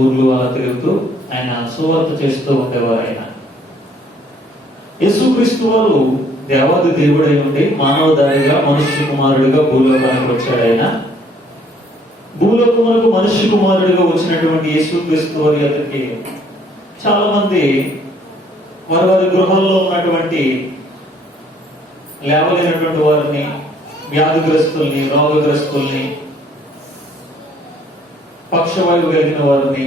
ఊర్లు అలా తిరుగుతూ ఆయన సువార్త చేస్తూ ఉండేవారు. ఆయన యేసుక్రీస్తు వారు దేవాది దేవుడై ఉండి మానవదారిగా మనుష్య కుమారుడిగా భూలోకానికి వచ్చాడు. ఆయన భూలోకములకు మనుష్య కుమారుడిగా వచ్చినటువంటి యేసుక్రీస్తు వారి అతనికి చాలా మంది వారి వారి గృహాల్లో ఉన్నటువంటి లేవలేనటువంటి వారిని, వ్యాధిగ్రస్తుల్ని, రోగగ్రస్తుల్ని, పక్షవాయువు కలిగిన వారిని,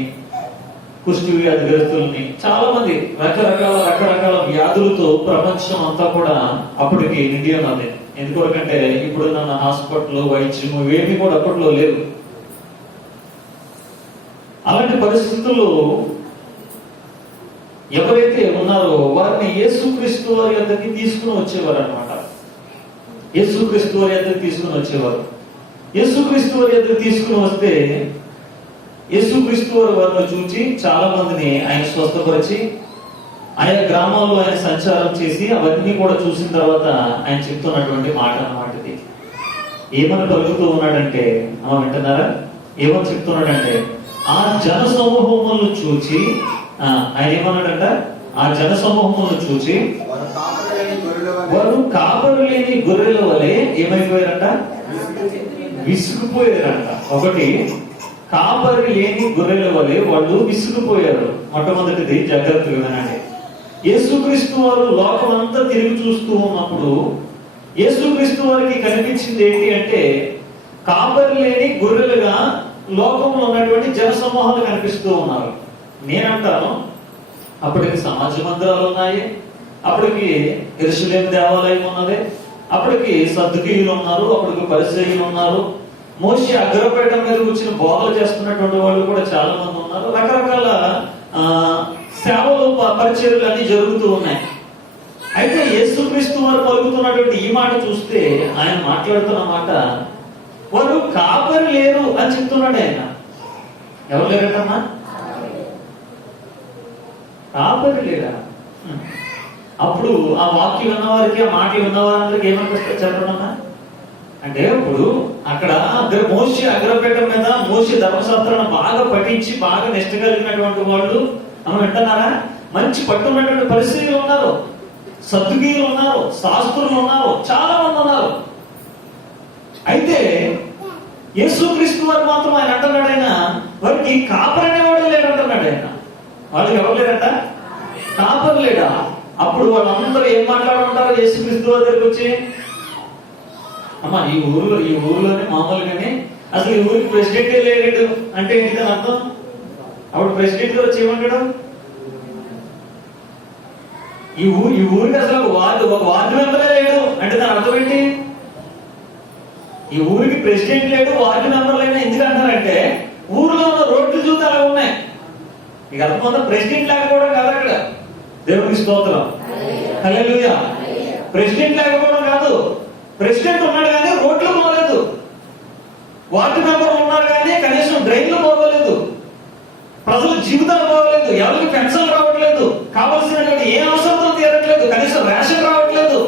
కుష్టి వ్యాధిగ్రస్తుల్ని, చాలా మంది రకరకాల వ్యాధులతో ప్రపంచం అంతా కూడా అప్పటికి నిండి ఉన్నది. ఎందుకంటే ఇప్పుడు నన్ను హాస్పిటల్, వైద్యం ఇవేమీ కూడా అప్పట్లో లేవు. అలాంటి పరిస్థితుల్లో ఎవరైతే ఉన్నారో వారిని యేసుక్రీస్తు వారి యొద్దకి తీసుకుని వచ్చేవారు అనమాట. యేసుక్రీస్తు వారి యొద్దకు తీసుకుని వచ్చేవారు. యేసుక్రీస్తు వారి యొద్దకు తీసుకుని వస్తే యేసుక్రీస్తు వారు వారిని చూచి చాలా మందిని ఆయన స్వస్థపరిచి ఆయా గ్రామాల్లో ఆయన సంచారం చేసి అవన్నీ కూడా చూసిన తర్వాత ఆయన చెప్తున్నటువంటి మాట అన్నమాట ఇది. ఏమని పలుకుతూ ఉన్నాడంటే, అమ్మ వింటున్నారా? ఏమని చెప్తున్నాడంటే, ఆ జన సమూహములను చూచి ఆయన ఏమన్నాడంట, ఆ జన సమూహములను చూచి వారు కాపరు లేని గొర్రెల వలె ఏమైపోయారంట, విసిగిపోయారంట. ఒకటి, కాపరి లేని గొర్రెల వలె వాళ్ళు విసిగిపోయారు. మొట్టమొదటిది జాగ్రత్తగా వినండి. యేసుక్రీస్తు వారు లోకం అంతా తిరిగి చూస్తూ ఉన్నప్పుడు యేసుక్రీస్తు వారికి కనిపించింది ఏంటి అంటే, కాపరి లేని గొర్రెలుగా లోకంలో ఉన్నటువంటి జన సమూహాలు కనిపిస్తూ ఉన్నారు. నేనంటాను, అప్పటికి సమాజ మందిరాలు ఉన్నాయి, అప్పటికి యెరూషలేము దేవాలయం ఉన్నది, అప్పటికి సద్దుకీయులు ఉన్నారు, అప్పటికి పరిసయ్యులు ఉన్నారు, మోషే అగ్రపేట మీద కూర్చుని బోధలు చేస్తున్నటువంటి వాళ్ళు కూడా చాలా మంది ఉన్నారు. రకరకాల సేవలు, పరిచర్యలు అన్ని జరుగుతూ ఉన్నాయి. అయితే యేసుక్రీస్తు వారు పలుకుతున్నటువంటి ఈ మాట చూస్తే, ఆయన మాట్లాడుతున్న మాట, వారు కాపరి లేరు అని చెప్తున్నాడు ఆయన. ఎవరు లేరటమ్మా? కాపరి లేరా? అప్పుడు ఆ వాక్యం విన్నవారికి, ఆ మాటలు విన్నవారందరికి ఏమనిపిస్తుంది చెప్పడమ్మా? అంటే ఇప్పుడు అక్కడ మోషే అగ్రపేట మీద మోషే ధర్మశాస్త్రాన్ని బాగా పఠించి బాగా నిష్ట కలిగినటువంటి వాళ్ళు మనం వింటున్నారా? మంచి పట్టున్నటువంటి పరిస్థితులు ఉన్నారు, సద్దుకీయులు ఉన్నారు, శాస్త్రులు ఉన్నారు, చాలా మంది ఉన్నారు. అయితే యేసుక్రీస్తు వారు మాత్రం ఆయన అంటున్నాడు, ఆయన వారికి కాపరి అనేవాడు లేడు అంటున్నాడు ఆయన. వాళ్ళకి ఎవరు లేరట? కాపరి లేడా? అప్పుడు వాళ్ళందరూ ఏం మాట్లాడుకుంటారు యేసుక్రీస్తు వారి దగ్గరికి వచ్చి, అమ్మా ఈ ఊర్లోనే మామూలుగానే అసలు ఈ ఊరికి ప్రెసిడెంటే లేడు అంటే ఏంటిదని అర్థం? అప్పుడు ప్రెసిడెంట్ గారు వచ్చి ఏమంటాడు, ఈ ఊరికి అసలు ఒక వార్డు మెంబరే లేడు అంటే దాని అర్థం ఏంటి? ఈ ఊరికి ప్రెసిడెంట్ లేడు, వార్డు మెంబర్ లేడు. ఎందుకు అంటారంటే ఊర్లో ఉన్న రోడ్లు చూస్తే అలా ఉన్నాయి. ఇక అర్థం, ప్రెసిడెంట్ లేకపోవడం కాదు అక్కడ. దేవునికి స్తోత్రం, హల్లెలూయా. ప్రెసిడెంట్ లేకపోవడం కాదు, ప్రెసిడెంట్ ఉన్నాడు కానీ రోడ్లు పోలేదు, వార్డు మెంబర్ ఉన్నాడు కానీ కనీసం డ్రైన్లు పోగలేదు, ప్రజల జీవితాలు పోగలేదు, ఎవరికి పెన్షన్ రావట్లేదు, కావలసినటువంటి ఏ అవసరంతో తీరట్లేదు, కనీసం రేషన్ రావట్లేదు.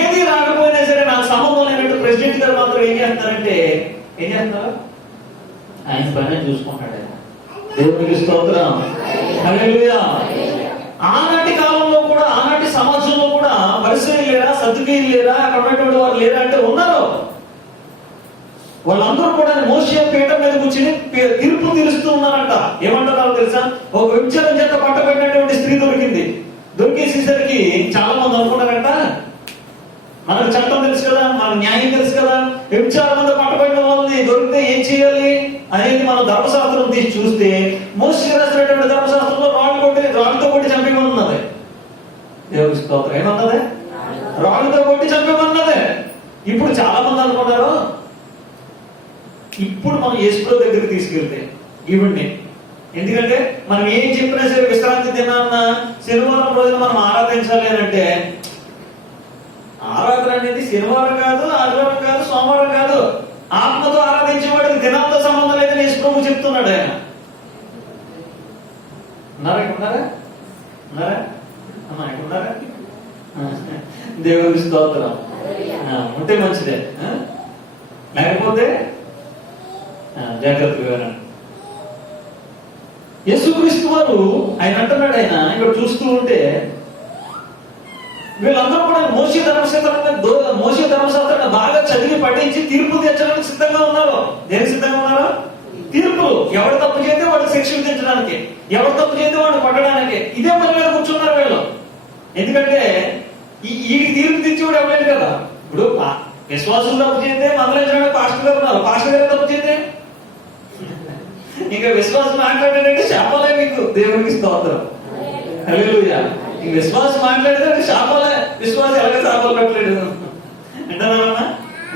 ఏది రాకపోయినా సరే నాకు సంబంధం లేనట్టు ప్రెసిడెంట్ గారు మాత్రం ఏం చేస్తారంటే, ఏం చేస్తారు? ఆయన పైన చూసుకుంటాడు ఆయన. దేవునికి స్తోత్రం, హల్లెలూయా. ఆనాటి కాలంలో కూడా, ఆనాటి సమాజంలో కూడా పరిసయ్యులు లేరా, సద్దుకీయులు లేరా, అక్కడ ఉన్నటువంటి వారు లేరా అంటే ఉన్నారు. వాళ్ళందరూ కూడా మోషే పీఠ మీద కూర్చుని తీర్పు తీరుస్తూ ఉన్నారంట. ఏమంటున్నారో తెలుసా? ఒక వ్యభిచారం చేత పట్టబడినటువంటి స్త్రీ దొరికింది. దొరికేసేసరికి చాలా మంది అనుకున్నారంట, మనకు చట్టం తెలుసు కదా, మనకు న్యాయం తెలుసు కదా, వ్యభిచారం మీద పట్టబడిన వాళ్ళని దొరికితే ఏం చేయాలి అనేది మనం ధర్మశాస్త్రం తీసి చూస్తే, మోషే రాసినటువంటి ధర్మశాస్త్రంలో రాళ్ళతో కొట్టి చంపేమన్నది. దేవుని స్తోత్రం, ఏమన్నది? రాళ్ళతో కొట్టి చంపేమన్నది. ఇప్పుడు చాలా మంది అనుకున్నారు, ఇప్పుడు మనం యేసుప్రభు దగ్గరికి తీసుకెళ్తే ఇవన్నీ, ఎందుకంటే మనం ఏం చెప్పినా సరే విశ్రాంతి దినాన్న శనివారం రోజున మనం ఆరాధించాలి అని అంటే, ఆరాధన అనేది శనివారం కాదు, ఆదివారం కాదు, సోమవారం కాదు, ఆత్మతో ఆరాధించేవాడికి దినాలతో సంబంధం లేదని యేసుప్రభు చెప్తున్నాడు ఆయన. ఉన్నారా? అమ్మా ఉన్నారా? దేవుని స్తోత్రం. ఉంటే మంచిదే, లేకపోతే జాగ్రత్తగా. యేసుక్రీస్తు వారు ఆయన అంటున్నాడు, ఆయన ఇక్కడ చూస్తూ ఉంటే వీళ్ళందరూ కూడా మోషే ధర్మశాస్త్రాన్ని బాగా చదివి పఠించి తీర్పు తెచ్చడానికి సిద్ధంగా ఉన్నారు. దేనికి సిద్ధంగా ఉన్నారు? తీర్పు. ఎవరు తప్పు చేస్తే వాడికి శిక్ష విధించడానికి, ఎవరు తప్పు చేస్తే వాడిని కొట్టడానికి, ఇదే పని మీద కూర్చున్నారు వీళ్ళు. ఎందుకంటే ఈ తీర్పు తెచ్చేవాడు ఎవరైనా కదా. ఇప్పుడు విశ్వాసులు తప్పు చేస్తే మందలించడానికి పాస్టర్ గారు ఉన్నారు, పాస్టర్ గారు తప్పు చేస్తే ఇంకా విశ్వాసం మాట్లాడాడంటే శాపాలే. మీకు దేవునికి స్తోత్రం, హల్లెలూయా. ఈ విశ్వాసం మాట్లాడితే శాపాలే. విశ్వాసం ఎలాగ శాపాలు పెట్టలేడు అంటారా?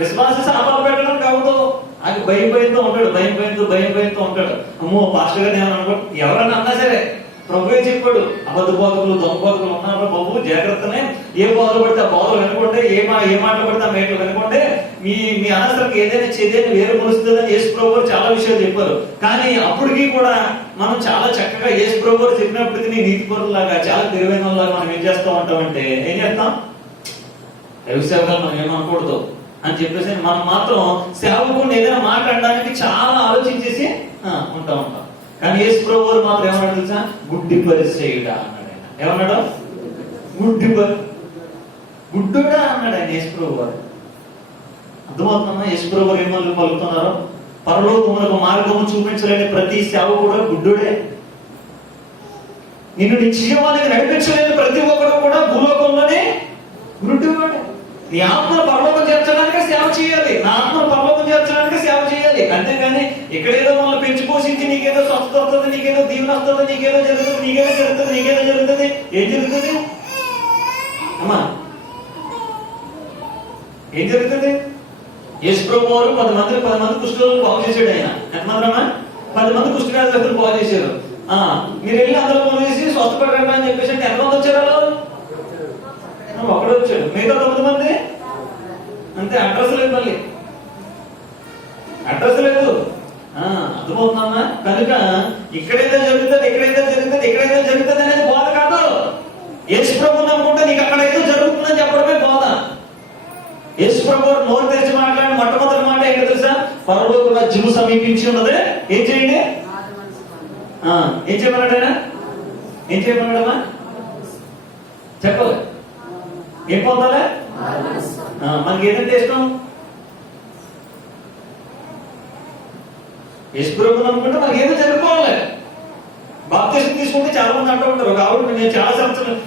విశ్వాస శాపాలు పెట్టడం కావద్దు. అది భయంతో ఉంటాడు. అమ్మో పాస్టర్ గారు ఏమన్నా అనుకో, ఎవరన్నా అన్నా సరే ప్రభువే చెప్పాడు, అబద్ధ బోధకులు దొంగ బోధకులు ఉన్నారు బాబు, జాగ్రత్తనే. ఏ బోధలు పడితే ఆ బోధలు వినుకోండి, ఏ మాటలు పడితే ఆ మేటలు వినుకోండి. మీ అనవసరం ఏదైనా చేదేని వేరే కొలుస్తుందని యేసు ప్రభు చాలా విషయాలు చెప్పారు. కానీ అప్పటికీ కూడా మనం చాలా చక్కగా యేసు ప్రభు చెప్పినప్పటికీ నీతి పరులాగా, చాలా తెలివైన వాళ్ళగా మనం ఏం చేస్తూ ఉంటామంటే, ఏం చేస్తాం? సేవకులు మనం ఏమనకూడదు అని చెప్పేసి మనం మాత్రం సేవకుడిని ఏదైనా మాట్లాడడానికి చాలా ఆలోచించేసి ఉంటాం. కానీ యేసు ప్రభు మాత్రం ఏమన్నాడు తెలుసా? గుడ్డి పరిచయుడా అన్నాడు. ఆయన ఏమన్నాడు? గుడ్డుడా అన్నాడు ఆయన యేసు ప్రభు వారు. అర్థమవుతుందమ్మా యేసు ప్రభు వారు ఏమని పలుకుతున్నారో? పరలోకమునకు మార్గము చూపించలేని ప్రతి సేవకుడు గుడ్డుడే. నిన్ను నిశ్చయవానికి నడిపించలేని ప్రతి ఒక్కడు కూడా భూలోకంలోనే గుడ్డివాడే. నీ ఆత్మను పరలోకం చేర్చడానికి సేవ చేయాలి, నా ఆత్మను పరలోకం చేర్చడానికి సేవ చేయాలి. అంతేగాని ఇక్కడేదో మనల్ని పెంచి పోషించి నీకేదో స్వస్థత వస్తుంది, నీకేదో దీవెన వస్తుంది, నీకేదో జరుగుతుంది. ఏం జరుగుతుంది అమ్మా? ఏం జరుగుతుంది? యేసు ప్రభు వారు 10 మంది కుష్ఠరోగులు బాగు చేశాడు. ఆయన ఎంతమంది అమ్మా? 10 మంది కుష్ఠవ్యాధులు బాగు చేశారు. మీరు వెళ్ళి అందరూ పోలేసి స్వస్థపడండి అని చెప్పేసి అంటే ఎంతమంది వచ్చారు? ఒకడే వచ్చాడు. మిగతా 9 మంది అంతే. అడ్రస్ లేదు, మళ్ళీ అడ్రస్ లేదు. అర్థమవుతుందమ్మా? కనుక ఇక్కడేదో జరుగుతుంది అనేది బోధ కాదు. యేసు ప్రభు నమ్ముకుంటే నీకు అక్కడేదో జరుగుతుందని చెప్పడమే బోధ. యేసు ప్రభు నోరు తెరిచి మాట్లాడి మొట్టమొదటి మాట ఏంటో తెలుసా? పరలోక రాజ్యము సమీపించి ఉన్నది. ఏం చేయండి? ఏం చేయమన్నాడు ఆయన? ఏం చేయమన్నాడమ్మా? చెప్పాలి. ఏం పొందాలి? మనకి ఏదంటే ఇష్టం? యేసు ప్రభువుని అనుకుంటే మనకి ఏదో జరుపుకోవాలి. బాప్తిసం తీసుకుంటే చాలా మంది అంటూ ఉంటారు. ఒక ఆవిడ, నేను చాలా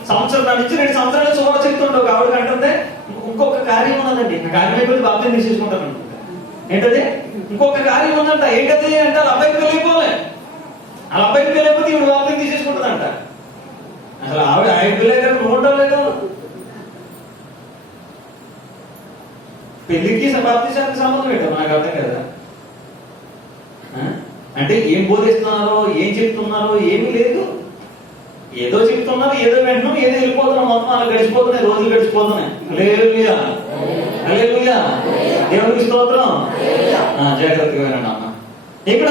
సంవత్సరాల నుంచి 2 సంవత్సరాలు సువార్త చెప్తుంటా. ఒక ఆవిడ అంటే ఇంకొక కార్యం ఉన్నదండి, నా కార్యం అయిపోయి బాప్తిసం తీసేసుకుంటాను అనుకుంటా. ఏంటది? ఇంకొక కార్యం ఉందంట. ఏంటది అంటే వాళ్ళ అబ్బాయికి వెళ్ళిపోలే. వాళ్ళ అబ్బాయికి వెళ్ళిపోతే ఇప్పుడు బాప్తిసం తీసేసుకుంటుందంట. అసలు ఆవిడ ఆయన పిల్లగా ఉండడం లేదు. పెళ్లికి బాప్తిసానికి సంబంధం ఏంటో నాకు అర్థం కదా. అంటే ఏం బోధిస్తున్నారో, ఏం చెప్తున్నారో ఏమీ లేదు. ఏదో చెప్తున్నారు, ఏదో వింటున్నాం, ఏదో వెళ్ళిపోతున్నాం. మొత్తం అలా గడిచిపోతున్నాయి, రోజులు గడిచిపోతున్నాయి. హల్లెలూయా, హల్లెలూయా, దేవునికి స్తోత్రం. జాగ్రత్తగా వినండి అమ్మ. ఇక్కడ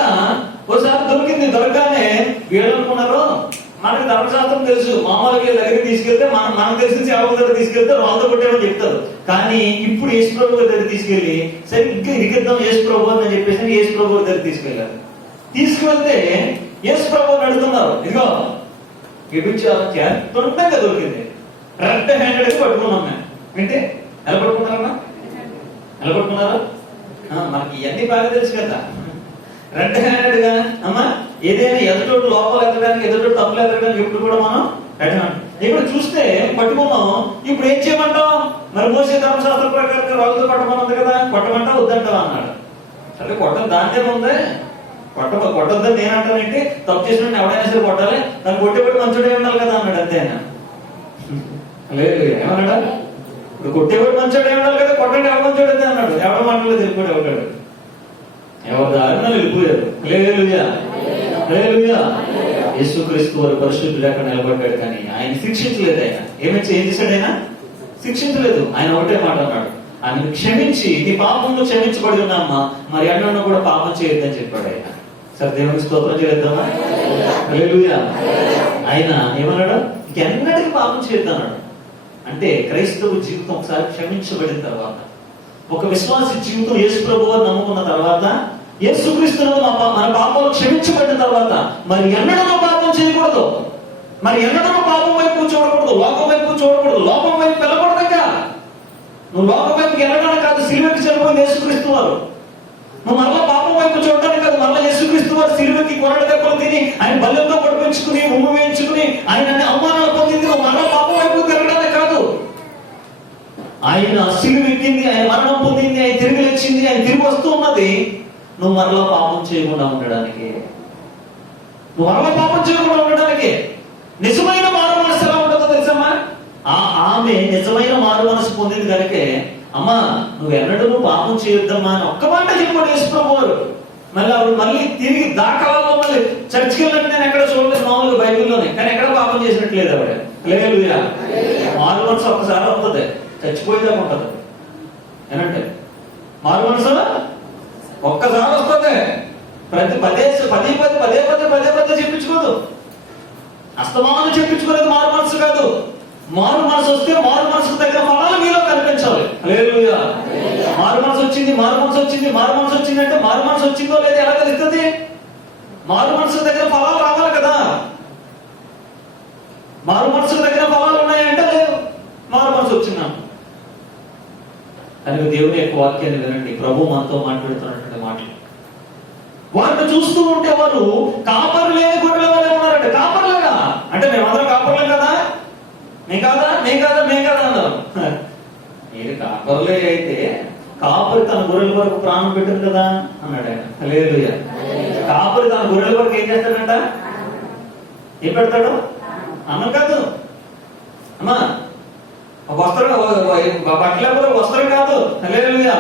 ఒకసారి దొరకగానే వీళ్ళు అనుకున్నారు, మనకి ధర్మశాస్త్రం తెలుసు, మామూలుగా దగ్గరికి తీసుకెళ్తే మనకు తెలిసిన సేవకుల దగ్గర తీసుకెళ్తే వాళ్ళతో కొట్టేమని చెప్తారు. కానీ ఇప్పుడు యేసు ప్రభు దగ్గర తీసుకెళ్లి సరిగ్గా ఇరికిద్దాం యేసు ప్రభు అని చెప్పేసి యేసు ప్రభు దగ్గర తీసుకెళ్లారు. తీసుకువెళ్తే యేసు ప్రభు అడుగుతున్నారు, ఇదిగో తొండంగా దొరికింది. రెడ్ హ్యాండెడ్ పట్టుకున్నాం మేము. అంటే ఎలా పట్టుకున్నారమ్మా? ఎలా పట్టుకున్నారు? మనకి ఇవన్నీ బాగా తెలుసు కదా. రెడ్ హ్యాండెడ్ గా అమ్మా ఏదైనా ఎదుటోడు లోపల ఎదగడానికి, ఎదుటోడు తప్పులు ఎదగడానికి ఎప్పుడు కూడా మనం రెడ్ హ్యాండ్. ఇప్పుడు చూస్తే పట్టుకున్నాం. ఇప్పుడు ఏం చేయమంటాం? మరి మోసే ధర్మశాస్త్ర ప్రకారం రాళ్ళతో పట్టమన్నది కదా, కొట్టమంటా వద్దంటావా అన్నాడు. అంటే కొట్టదు దాంట్లో ఉందే, కొట్టొద్దని నేను అంటానంటే తప్పు చేసిన ఎవడైనా సరే కొట్టాలి, దాన్ని కొట్టేవాడు మంచోడే ఉండాలి కదా అన్నాడు. అంతే ఆయన లేదు ఏమన్నాడా? ఇప్పుడు కొట్టేవాడు మంచోడే ఉండాలి కదా, కొట్టండి ఎవరు మంచోడే అన్నాడు. ఎవడ మాటలో తెలిపాడు ఎవడాడు, ఎవరు దారిన వెళ్ళిపోయారు. హల్లెలూయా, హల్లెలూయా. యేసుక్రీస్తు వారు పరిశుద్ధుడు అక్కడ నిలబడ్డాడు. కానీ ఆయన శిక్షించలేదు. ఆయన ఏం చేశాడు? ఆయన శిక్షించలేదు. ఆయన ఒకటే మాట అన్నాడు, ఆయన క్షమించి నీ పాపంలో క్షమించబడి ఉన్నామ్మా, మరి అన్న కూడా పాపం చేయొద్దని చెప్పాడు ఆయన. సరే దేవునికి స్తోత్రం చేద్దామా? హల్లెలూయా. ఆయన ఏమన్నాడు? ఎన్నటికీ పాపం చేయొద్దన్నాడు. అంటే క్రైస్తవ జీవితం ఒకసారి క్షమించబడిన తర్వాత, ఒక విశ్వాస జీవితం యేసు ప్రభువుని నమ్ముకున్న తర్వాత యేసుక్రీస్తును మన పాపాలు క్షమించబడిన తర్వాత మరి ఎన్నడూ పాపం చేయకూడదు, మరి ఎన్నడూ పాపం వైపు చూడకూడదు, లోకం వైపు చూడకూడదు, లోకం వైపు వెళ్ళకూడదు. ఇంకా నువ్వు లోకం వైపుకి వెళ్ళడానికి కాదు, సిలువకి చనిపోయింది యేసుక్రీస్తు వారు. నువ్వు మరలా పాపం వైపు చూడడానికి కాదు, మరలా యేసుక్రీస్తు వారు సిలువకి కొరడ దెబ్బలు తిని ఆయన బల్లెంతో పడిపించుకుని ఉమ్ము వేయించుకుని ఆయన అవమానాలు పొందింది. నువ్వు మరలా పాపం వైపు తిరగడానికి కాదు, ఆయన సిలువ ఎక్కింది, ఆయన మరణం పొందింది, ఆయన తిరిగి లేచింది, ఆయన తిరిగి వస్తూ ఉన్నది. నువ్వు మరలా పాపం చేయకుండా ఉండడానికి, నువ్వు మరలా పాపం చేయకుండా ఉండడానికి. నిజమైన మారు మనసు ఎలా ఉంటుందో తెలుసమ్మా? ఆమె నిజమైన మారు మనసు పొందింది కనుకే, అమ్మా నువ్వు ఎన్నడూ పాపం చేయొద్దమ్మా అని ఒక్క మాట చెప్పాడు యేసుప్రభు వారు. మళ్ళీ ఆవిడ మళ్ళీ తిరిగి దాఖలాల్లో మళ్ళీ చర్చికి వెళ్ళినట్టు నేను ఎక్కడ చూడలేదు, మామూలుగా బైబిల్లోనే, కానీ ఎక్కడ పాపం చేసినట్లేదు ఆవిడ. హల్లెలూయా. మారు మనసు ఒక్కసారి వస్తుంది, చచ్చిపోయేదాకా ఉంటది. ఏనంటే మారు మనసు ఒక్కసారి వస్తుంది, పదే పదే చెప్పించుకోదు, అస్తమానం చెప్పించుకోలేదు. మారు మనసు కాదు, మారు మనసు వస్తే మారు మనసు దగ్గర ఫలాలు మీలో కనిపించాలి. హల్లెలూయా. మారు మనసు వచ్చింది అంటే మారు మనసు వచ్చిందో లేదో ఎలా తెలుస్తుంది? మారు మనసు దగ్గర ఫలాలు రావాలి కదా. మారు మనసు దగ్గర ఫలాలు ఉన్నాయంటే లేదు, మారు మనసు వచ్చిందా. కనుక దేవుని యొక్క వాక్యాన్ని వినండి, ప్రభు మనతో మాట్లాడుతున్నటువంటి మాటలు. వారిని చూస్తూ ఉంటే వారు కాపరు లేని గొర్రెల వలె ఉన్నారంటే. కాపర్లేగా అంటే మేమందరం కాపర్లేం కదా, మేం కాదా అన్నారు. మీరు కాపరులే అయితే కాపరి తన గొర్రెల వరకు ప్రాణం పెట్టదు కదా అన్నాడు ఆయన. హల్లెలూయా. కాపరి తన గొర్రెల వరకు ఏం చేస్తాడంట? ఏం పెడతాడు? అన్నం కాదు అమ్మా, ఒక వస్త్రం, బట్టల వస్త్రం కాదు. హల్లెలూయా.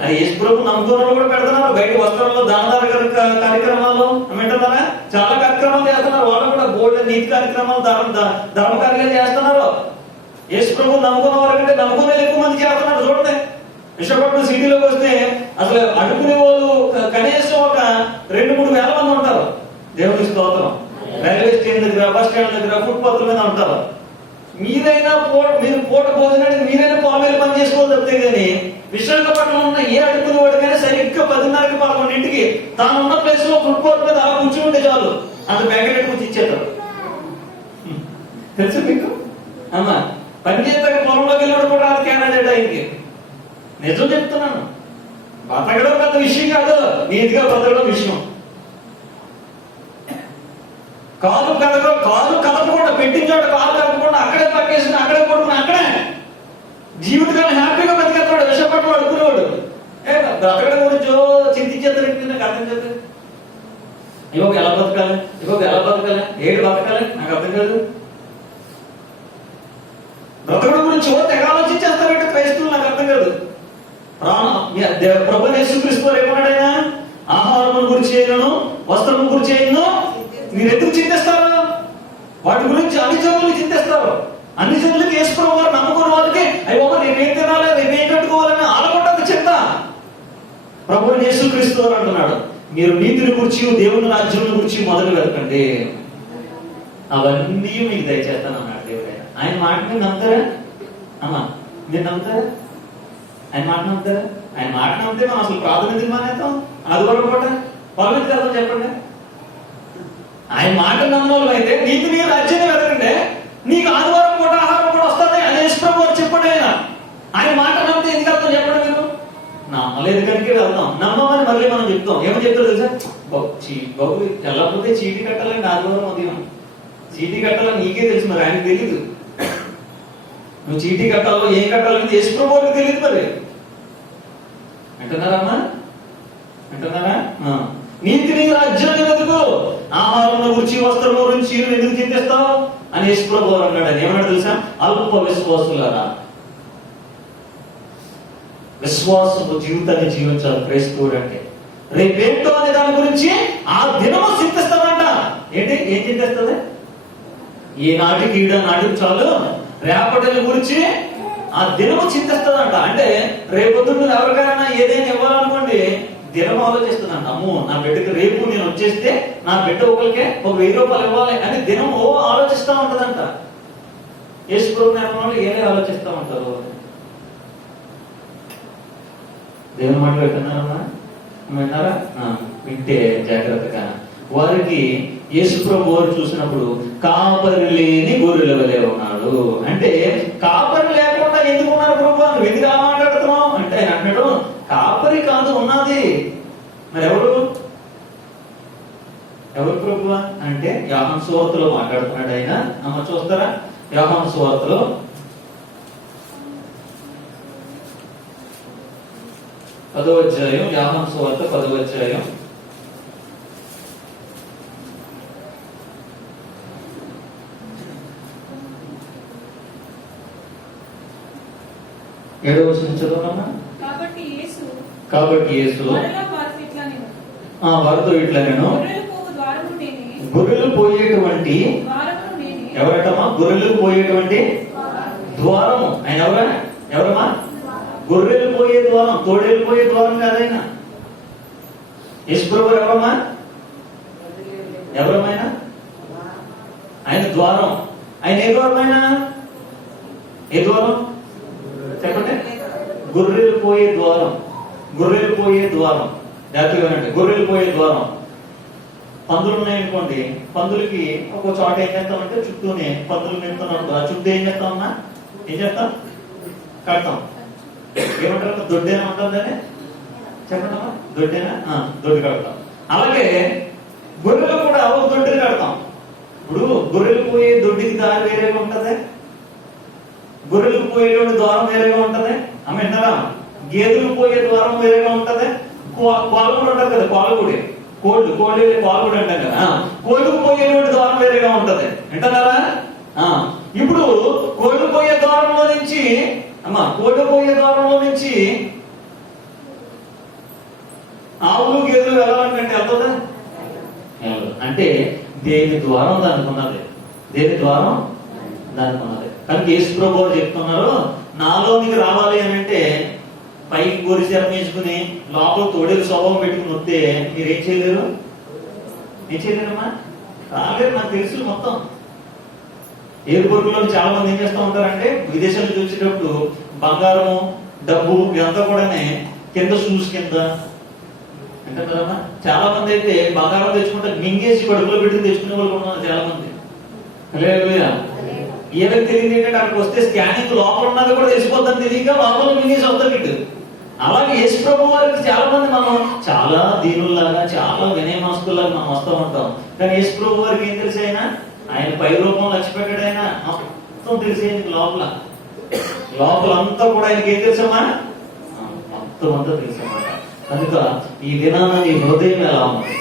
అది యేసు ప్రభు నమ్ముకున్న కూడా పెడుతున్నారు. బయట వస్త్రంలో దానదాన కార్యక్రమాలు వింటున్నారా? చాలా కార్యక్రమాలు చేస్తున్నారు. వాళ్ళు కూడా బోల్డ్ నీతి కార్యక్రమాలు, ధర్మ కార్యాలు చేస్తున్నారు. యేసు ప్రభు నమ్ముకున్న వారి కంటే నమ్ముకునే ఎక్కువ మంది చేస్తున్నారు. చూడండి, విశాఖపట్నం సిటీలోకి వస్తే అసలు అడుగునే వాళ్ళు కనీసం ఒక 2-3 వేల మంది ఉంటారు. దేవుని స్తోత్రం. రైల్వే స్టేషన్ దగ్గర, బస్ స్టాండ్ దగ్గర, ఫుట్పాత్ల మీద ఉంటారు. మీరైనా మీరు పూట భోజనానికి మీరైనా పొలం మీద పని చేసుకోవాలి తప్పితే కానీ విశాఖపట్నంలో ఉన్న ఏ అడుగులు వాడికైనా సరిగ్గా 10:30కి 11ంటికి తాను ఉన్న ప్లేస్ లో ఫుట్పాత్ మీద అలా కూర్చుంటే చాలు, అంత ప్యాకెట్ ఎట్టుకుని ఇచ్చేస్తారు. తెలుసు మీకు? అమ్మా పని చేస్తాక పొలంలోకి వెళ్ళడం కూడా అది క్యాండిడేట్ అయింది. నిజం చెప్తున్నాను, బతకడం పెద్ద విషయం కాదు, నీతిగా బతకడం విషయం. కాలు కదపకుండా పెట్టించాడు, కాలు కదపకుండా అక్కడే పక్కేసిన, అక్కడే పడుకుని, అక్కడే జీవితకాలం హ్యాపీగా బతికేస్తాడు. విషపట్టు అడుగునేవాడు. బ్రతకడం గురించి చింతించేద్దరు, నాకు అర్థం చేద్దాం. ఎలా బతకాలి, ఏడు బతకాలి, నాకు అర్థం కాదు. బ్రతకడం గురించి తెగ ఆలోచించేస్తారంటే క్రైస్తవులు, నాకు అర్థం కాదు. ప్రభు యేసుక్రీస్తు వారు ఏమన్నాడైనా? ఆహారం గురించి చేయను, వస్త్రం గురించి చేయను. మీరు ఎందుకు చింతిస్తారు? వాటి గురించి అన్ని జనులు చింతిస్తారు. అన్ని జనులకి యేసు ప్రభు వారు నమ్ముకున్న వాళ్ళకి అయ్యో రేపేం తినాలి, రేపేం కట్టుకోవాలని ఆలగొట్టదు చింత. ప్రభు యేసుక్రీస్తు వారు అంటున్నాడు, మీరు నీతిని గురించి దేవుని రాజ్యం గురించి మొదలు వెతకండి, అవన్నీ మీకు దయచేస్తాను అన్నాడు దేవుడు. ఆయన మాట మీరు నమ్ముతారా? అమ్మా మీరు నమ్ముతారా? ఆయన మాట నమ్ముతారా? ఆయన మాట నమ్మితే మనం అసలు ప్రాధాన్యత మానేస్తాం. అది వరకు కూడా పర్లేదు కదా చెప్పండి. ఆయన మాట నమ్మడం అయితే నీతిని రాజ్యాన్ని వెతకండి, నీకు ఆదివారం పూట ఆహారం కూడా వస్తుంది అని యేసు ప్రభు వారు చెప్పండి. ఆయన మాట నమ్మితే ఎందుకు అర్థం చెప్పండి? మీరు నమ్మలేదు కనుక వెళ్తాం, నమ్మమని మళ్ళీ మనం చెప్తాం. ఏమని చెప్తారు తెలుసా? బాబు వెళ్ళకపోతే చీటీ కట్టాలండి, ఆదివారం ఉదయం చీటీ కట్టాలని నీకే తెలుసు, మరి ఆయనకు తెలీదు. నువ్వు చీటీ కట్టాలో ఏం కట్టాలని యేసు ప్రభు వారికి తెలియదు. మరి అంటున్నారమ్మా, అంటున్నారా? నీతిని రాజ్యాన్ని వెతుకు, ఆహారం గురించి వస్త్రం గురించి ఎందుకు చింతిస్తావు అని యేసు ప్రభు వారు అన్నాడు. అని ఏమన్నాడు తెలుసా? అల్ప విశ్వాసులారా, విశ్వాసము జీవితాన్ని జీవించాలి క్రైస్తవుడు అంటే. రేపేంటో అనే దాని గురించి ఆ దినము చింతిస్తాడంట. ఏం చింతిస్తుంది? ఏ నాటికి ఈడ నాటికి చాలు, రేపటి గురించి ఆ దినము చింతిస్తుందంట. అంటే రేపొద్దున ఎవరికైనా ఏదైనా ఇవ్వాలనుకోండి, దినం ఆలోచిస్తున్నాను, అమ్మో నా బిడ్డకి రేపు నేను వచ్చేస్తే నా బిడ్డ ఒకరికే ఒక 1000 రూపాయలు ఇవ్వాలి అని దినం ఆలోచిస్తా ఉంటదంట. యేసు ప్రభు వాళ్ళు ఏదే ఆలోచిస్తా ఉంటారు. దేవుని మాట పెట్టున్నారమ్మా. విన్నారా? వింటే జాగ్రత్తగా. వారికి యేసు ప్రభు వారు చూసినప్పుడు కాపరి లేని గొర్రెల వలె ఉన్నాడు. అంటే కాపరి లేకుండా ఎందుకు ఉన్నారు ప్రభు, నువ్వు ఎందుకు అలా మాట్లాడుతున్నావు అంటే ఆయన అంటాడు, కాపరి కాదు ఉన్నది, మరి ఎవరు ప్రభు అంటే యోహాను సువార్తలో మాట్లాడుతున్నాడు ఆయన. అమ్మ చూస్తారా? యోహాను సువార్తలో 10వ అధ్యాయం, యోహాను సువార్త 10వ అధ్యాయం 7వ వచనం చదవమ్మా. కాబట్టి యేసు వారితో ఇట్లా, నేను గొర్రెలు పోయేటువంటి ఎవరటమ్మా? గొర్రెలు పోయేటువంటి ద్వారము. ఆయన ఎవరమ్మా? గొర్రెలు పోయే ద్వారం, తోడేలు పోయే ద్వారం కాదైనా. యేసు ప్రభువు ఎవరమ్మా? ఎవరమైనా ఆయన ద్వారం. ఆయన ఏ ద్వారమైనా? ఏ ద్వారం చెప్పండి? గొర్రెలు పోయే ద్వారం. గొర్రెలు పోయే ద్వారం. జాగ్రత్తగా అంటే గొర్రెలు పోయే ద్వారం. పందులు ఉన్నాయనుకోండి, పందులకి ఒక చోట ఏం చేస్తామంటే చుట్టూనే పందులు మెరుతున్నాం, చుట్టూ ఏం చేస్తామన్నా? ఏం చేస్తాం? కడతాం. ఏమంటారు? దొడ్డేనా ఉంటుందని చెప్పండి అమ్మా. దొడ్డేనా? దొడ్డు కడతాం. అలాగే గొర్రెలు కూడా ఒక దొడ్డుని కడతాం. ఇప్పుడు గొర్రెలు పోయే దొడ్డికి దారి వేరేగా ఉంటది, గొర్రెలకు పోయేటువంటి ద్వారం వేరేగా ఉంటది. ఆమె విన్నారా? గేదెలు పోయే ద్వారం వేరేగా ఉంటది. పాలగుడి ఉంటది కదా, పాలగుడి, కోళ్ళు పాలగుడి అంటాం కదా, కోళ్ళకు పోయేటువంటి ద్వారం వేరేగా ఉంటది. వింటున్నారా? ఇప్పుడు కోళ్ళు పోయే ద్వారంలో నుంచి కోళ్ళు పోయే ద్వారంలో నుంచి ఆవులు గేదెలు వెళ్ళాలంటే వెళ్తుందా? అంటే దేని ద్వారం దానికి ఉన్నది, దేని ద్వారం దానికి ఉన్నది. కానీ యేసు ప్రభువు చెప్తున్నారు, నాలోనికి రావాలి అని అంటే పైకి గోరి శరం వేసుకుని లోపల తోడేలు స్వభావం పెట్టుకుని వస్తే మీరేం చేయలేరు. ఏం చేయలేరమ్మా? రాలేరు. నాకు తెలుసు మొత్తం. ఎయిర్పోర్ట్లో చాలా మంది ఏం చేస్తూ ఉంటారంటే విదేశాలకు చూసేటప్పుడు బంగారము డబ్బు ఇదంతా కూడా కింద షూస్ కింద అంటే కదమ్మా. చాలా మంది అయితే బంగారం తెచ్చుకుంటే మింగేసి కడుపులో పెట్టి తెచ్చుకునే వాళ్ళు ఉన్నారు చాలా మంది. ఏదైనా తెలియదు ఏంటంటే అక్కడికి వస్తే స్కానింగ్ లోపల ఉన్నది కూడా తెలిసిపోద్దని తెలియక లోపల మింగేసి అవుతారు ఇటు. అలాగే యేసు ప్రభు వారికి చాలా మంది మనం చాలా దీనుల్లాగా చాలా వినయమస్తులాగా మనం వస్తూ ఉంటాం. కానీ యేసు ప్రభు వారికి ఏం తెలిసి ఆయన పై రూపం లక్ష్య పెట్టాడు. ఆయన మొత్తం తెలిసి లోపల అంతా కూడా ఆయనకి ఏం తెలుసమ్మా? మొత్తం అంతా తెలుసన్నమాట. కనుక ఈ దినాన నీ హృదయం ఎలా ఉంది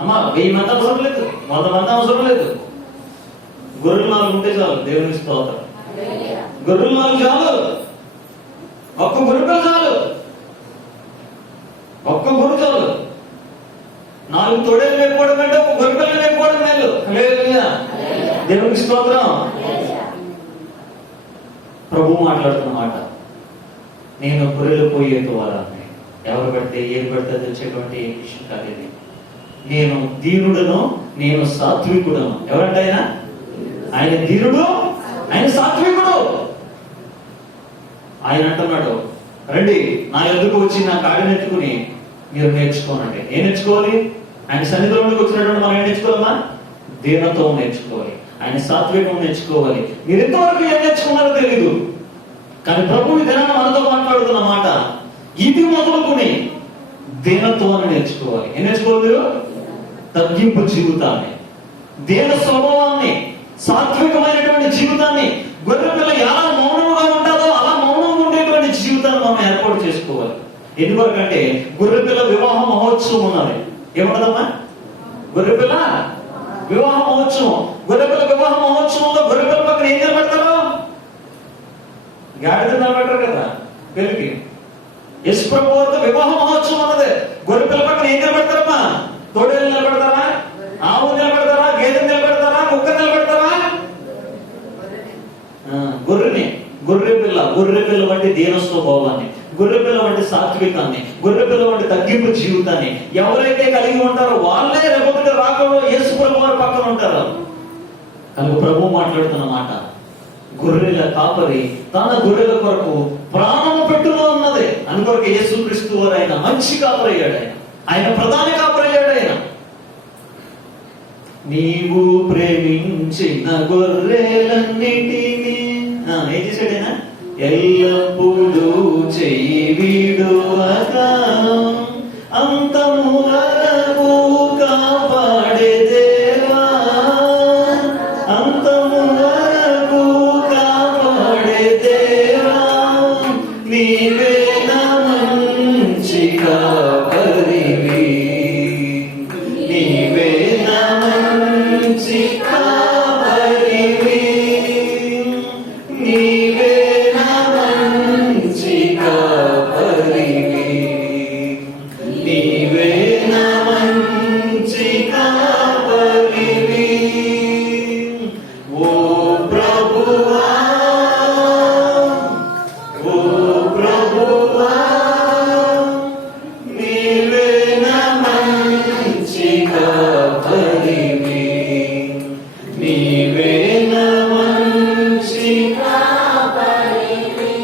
అమ్మా? 1000 మంది అవసరం లేదు, 100 మంది అవసరం లేదు. గొర్రెలు 4 ఉంటే చాలు. దేవుని స్తోత్రం. గొర్రెలు 4 చాలు. ఒక్క గొర్రె చాలు. ఒక్క గొర్రె చాలు. 4 తోడేలు మేపుకోవడం కంటే ఒక గొర్రె పిల్లని మేపుకోవడం మేలు. దేవునికి స్తోత్రం. ప్రభు మాట్లాడుతున్న మాట, నేను గొర్రెలు పోయే ద్వారా ఎవరు పడితే ఏది పడితే తెచ్చేటువంటి విషయం కాదు ఇది. నేను దీనుడును, నేను సాత్వికుడును. ఎవరంటే ఆయన దీనుడు, ఆయన సాత్వికుడు. ఆయన అంటున్నాడు, రండి నా ఎదురుకు వచ్చి నా కాడిని ఎత్తుకుని మీరు నేర్చుకోనండి. ఏం నేర్చుకోవాలి? ఆయన సన్నిధిలోకి వచ్చినటువంటి మనం ఏం నేర్చుకోవాలమ్మా? దీనత్వం నేర్చుకోవాలి, ఆయన సాత్వికం నేర్చుకోవాలి. మీరు ఎంతవరకు ఏం నేర్చుకున్నారో తెలీదు, కానీ ప్రభువు దినాన మనతో మాట్లాడుతున్న మాట, ఇది మొదలుకుని దీనత్వాన్ని నేర్చుకోవాలి. ఏం నేర్చుకోవాలి మీరు? తగ్గింపు జీవితాన్ని, దీన స్వభావాన్ని, సాత్వికమైనటువంటి జీవితాన్ని. గొర్రె పిల్ల ఎలా మౌనంగా ఉంటుందో అలా మౌనంగా ఉండేటువంటి జీవితాన్ని మనం ఏర్పాటు చేసుకోవాలి. ఎందుకంటే గొర్రె పిల్ల వివాహ మహోత్సవం ఉన్నది. ఏమున్నదమ్మా? గొర్రె పిల్ల వివాహ మహోత్సవం. గొర్రె పిల్ల వివాహ మహోత్సవంలో గొర్రె పిల్ల పక్కన ఏం నిలబెడతారు? గాడిద నిలబెడతారు కదా పెళ్లికి. యేసు ప్రభువుతో వివాహ మహోత్సవం అన్నది. గొర్రె పిల్ల పక్కన ఏం నిలబెడతారమ్మా? తోడేలు నిలబెడతారా? ఆవు నిలబెడతారా? గేదె నిలబెడతారా? కుక్క నిలబెడతారా? గొర్రె పిల్ల వంటి దీన స్వభావాన్ని, గొర్రె పిల్ల వంటి సాత్వికాన్ని, గొర్రె పిల్ల వంటి తగ్గింపు జీవితాన్ని ఎవరైతే కలిగి ఉంటారో వాళ్ళే రేపటి రాకడలో యేసు ప్రభు వారి పక్కన ఉంటారు. కనుక ప్రభు మాట్లాడుతున్న మాట, గొర్రెల కాపరి తన గొర్రెల కొరకు ప్రాణము పెట్టులో ఉన్నది. అందుకొరకు యేసుక్రీస్తు వారు ఆయన మంచి కాపరయ్యాడు, ఆయన ప్రధాన కాపరయ్యాడు. ఆయన నీవు ప్రేమించిన గొర్రెలన్నిటినీ ఏం చేశాడు ఆయన? ఎల్లప్పుడూ చెయ్యి విడువక అంతము వరకు కాపాడే దేవా, అంతము వరకు కాపాడే దేవా, నీవే నా మంచి కాపరివి, నీవే నా మంచి కాపరివి, నీవే నా మంచి కాపరివి, నీవే నా మంచి కాపరివి. ఓ ప్రభువా, ఓ ప్రభువా, నీవే నా మంచి కాపరివి, నీవే నా మంచి కాపరివి.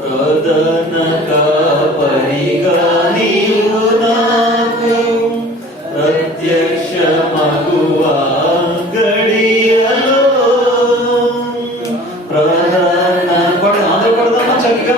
ప్రధాన కాపరిగా నీవు నాకు ప్రత్యక్షమగువా గడియలో. ప్రధాన అందరూ పడదామా చక్కగా?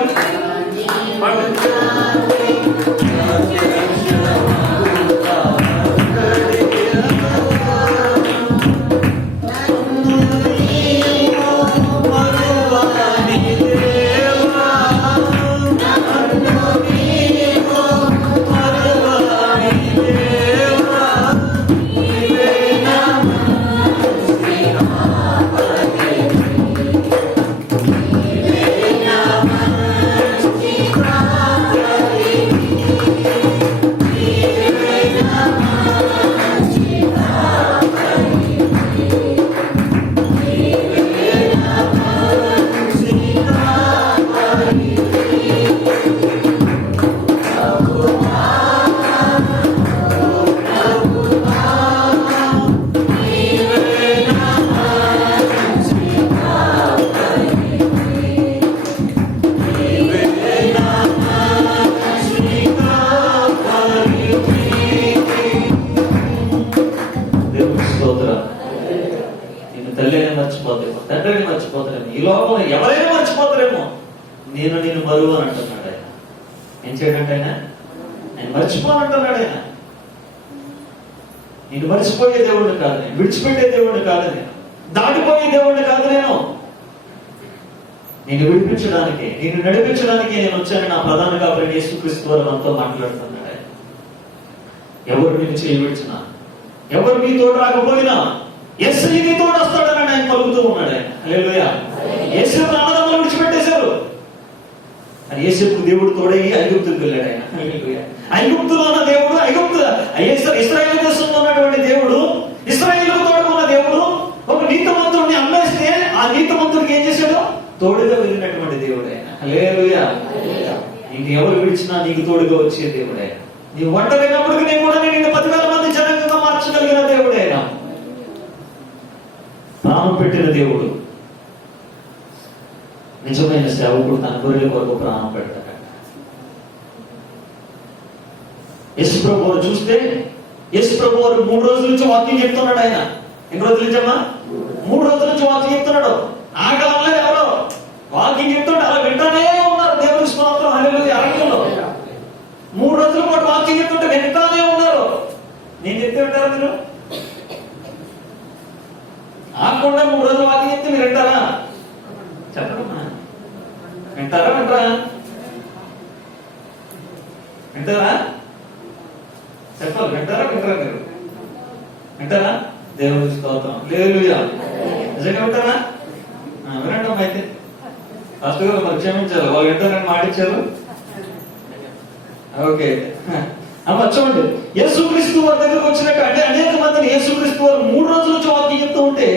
తల్లిని మర్చిపోతారేమో, తండ్రిని మర్చిపోతారేమో, ఈ లోకంలో ఎవరైనా మర్చిపోతారేమో, నేను నిన్ను మరువు అని అంటున్నాడు ఆయన. ఏం చేయడంటే ఆయన మర్చిపోనంటున్నాడు. ఆయన నేను మర్చిపోయే దేవుడిని కాదు, నేను విడిచిపెట్టే దేవుడిని కాదు, నేను దాటిపోయే దేవుడిని కాదు, నేను విడిపించడానికి, నేను నడిపించడానికి నేను వచ్చాను. నా ప్రధాన కాపరి యేసుక్రీస్తు వారు మనతో మాట్లాడుతున్నాడు. ఆయన ఎవరు నేను చేయి విడిచినా, ఎవరు మీ తోడు రాకపోయినా యేసయ్య నీ తోడు వస్తాడని ఆయన పలుకుతూ ఉన్నాడు. ఆయన హల్లెలూయా. యేసేపు అన్నదమ్ములు విడిచిపెట్టేశారు, అని యేసేపు దేవుడు తోడయ్యి ఐగుప్తుకు వెళ్ళాడు. ఆయన హల్లెలూయా. ఐగుప్తులో ఉన్న దేవుడు, ఇశ్రాయేలు దేశంలో ఉన్నటువంటి దేవుడు, ఇశ్రాయేలుకు తోడుకున్న దేవుడు ఒక నీతిమంతుడిని అమ్మేస్తే ఆ నీతిమంతుడికి ఏం చేశాడు? తోడుగా వెళ్ళినటువంటి దేవుడు ఆయన. హల్లెలూయా. నీకు ఎవరు విడిచినా నీకు తోడుగా వచ్చే దేవుడే. నీ ఒంటరినప్పటికీ నేను కూడా నిన్ను 10,000 మంది జనంగా మార్చగలిగిన దేవుడే. ఆయన ప్రాణం పెట్టిన దేవుడు, నిజమైన సేవకుడు తన గొర్రెల కొరకు ప్రాణం పెడతాడు. యేసు ప్రభు వారు చూస్తే, యేసు ప్రభు వారు 3 రోజుల నుంచి వాక్యం చెప్తున్నాడు. ఆయన ఎన్ని రోజుల నుంచమ్మా? 3 రోజుల నుంచి వాక్యం చెప్తున్నాడు. ఆగలంలో ఎవరో వాక్యం చెప్తుంటే అలా వింటానే ఉన్నారు. దేవుని స్తోత్రం, హల్లెలూయా. అరణ్యంలో 3 రోజుల పాటు వాక్యం చెప్తుంటే వింటానే ఉన్నారు. నేను చెప్తే వింటారా మీరు? ఆకుండా 3 రోజులు వాక్యం చెప్తే మీరు వింటారా? చెప్పడమ్మా, వింటారా? వింటారా? చెప్పాలి. వింటారా? మీరు వింటారా? దేవుని స్తోత్రం, హల్లెలూయా. నిజంగా వింటారా? వినండి అమ్మా. అయితే ఫస్ట్ గా మరి క్షమించాలి, వాళ్ళు వింటారని మాటిచ్చారు. ఓకే అమ్మ చూడండి, యేసుక్రీస్తు వారి దగ్గరకు వచ్చినట్టు అంటే అనేక మందిని యేసుక్రీస్తు వారు 3 రోజుల నుంచి వాక్యం చెప్తూ ఉంటే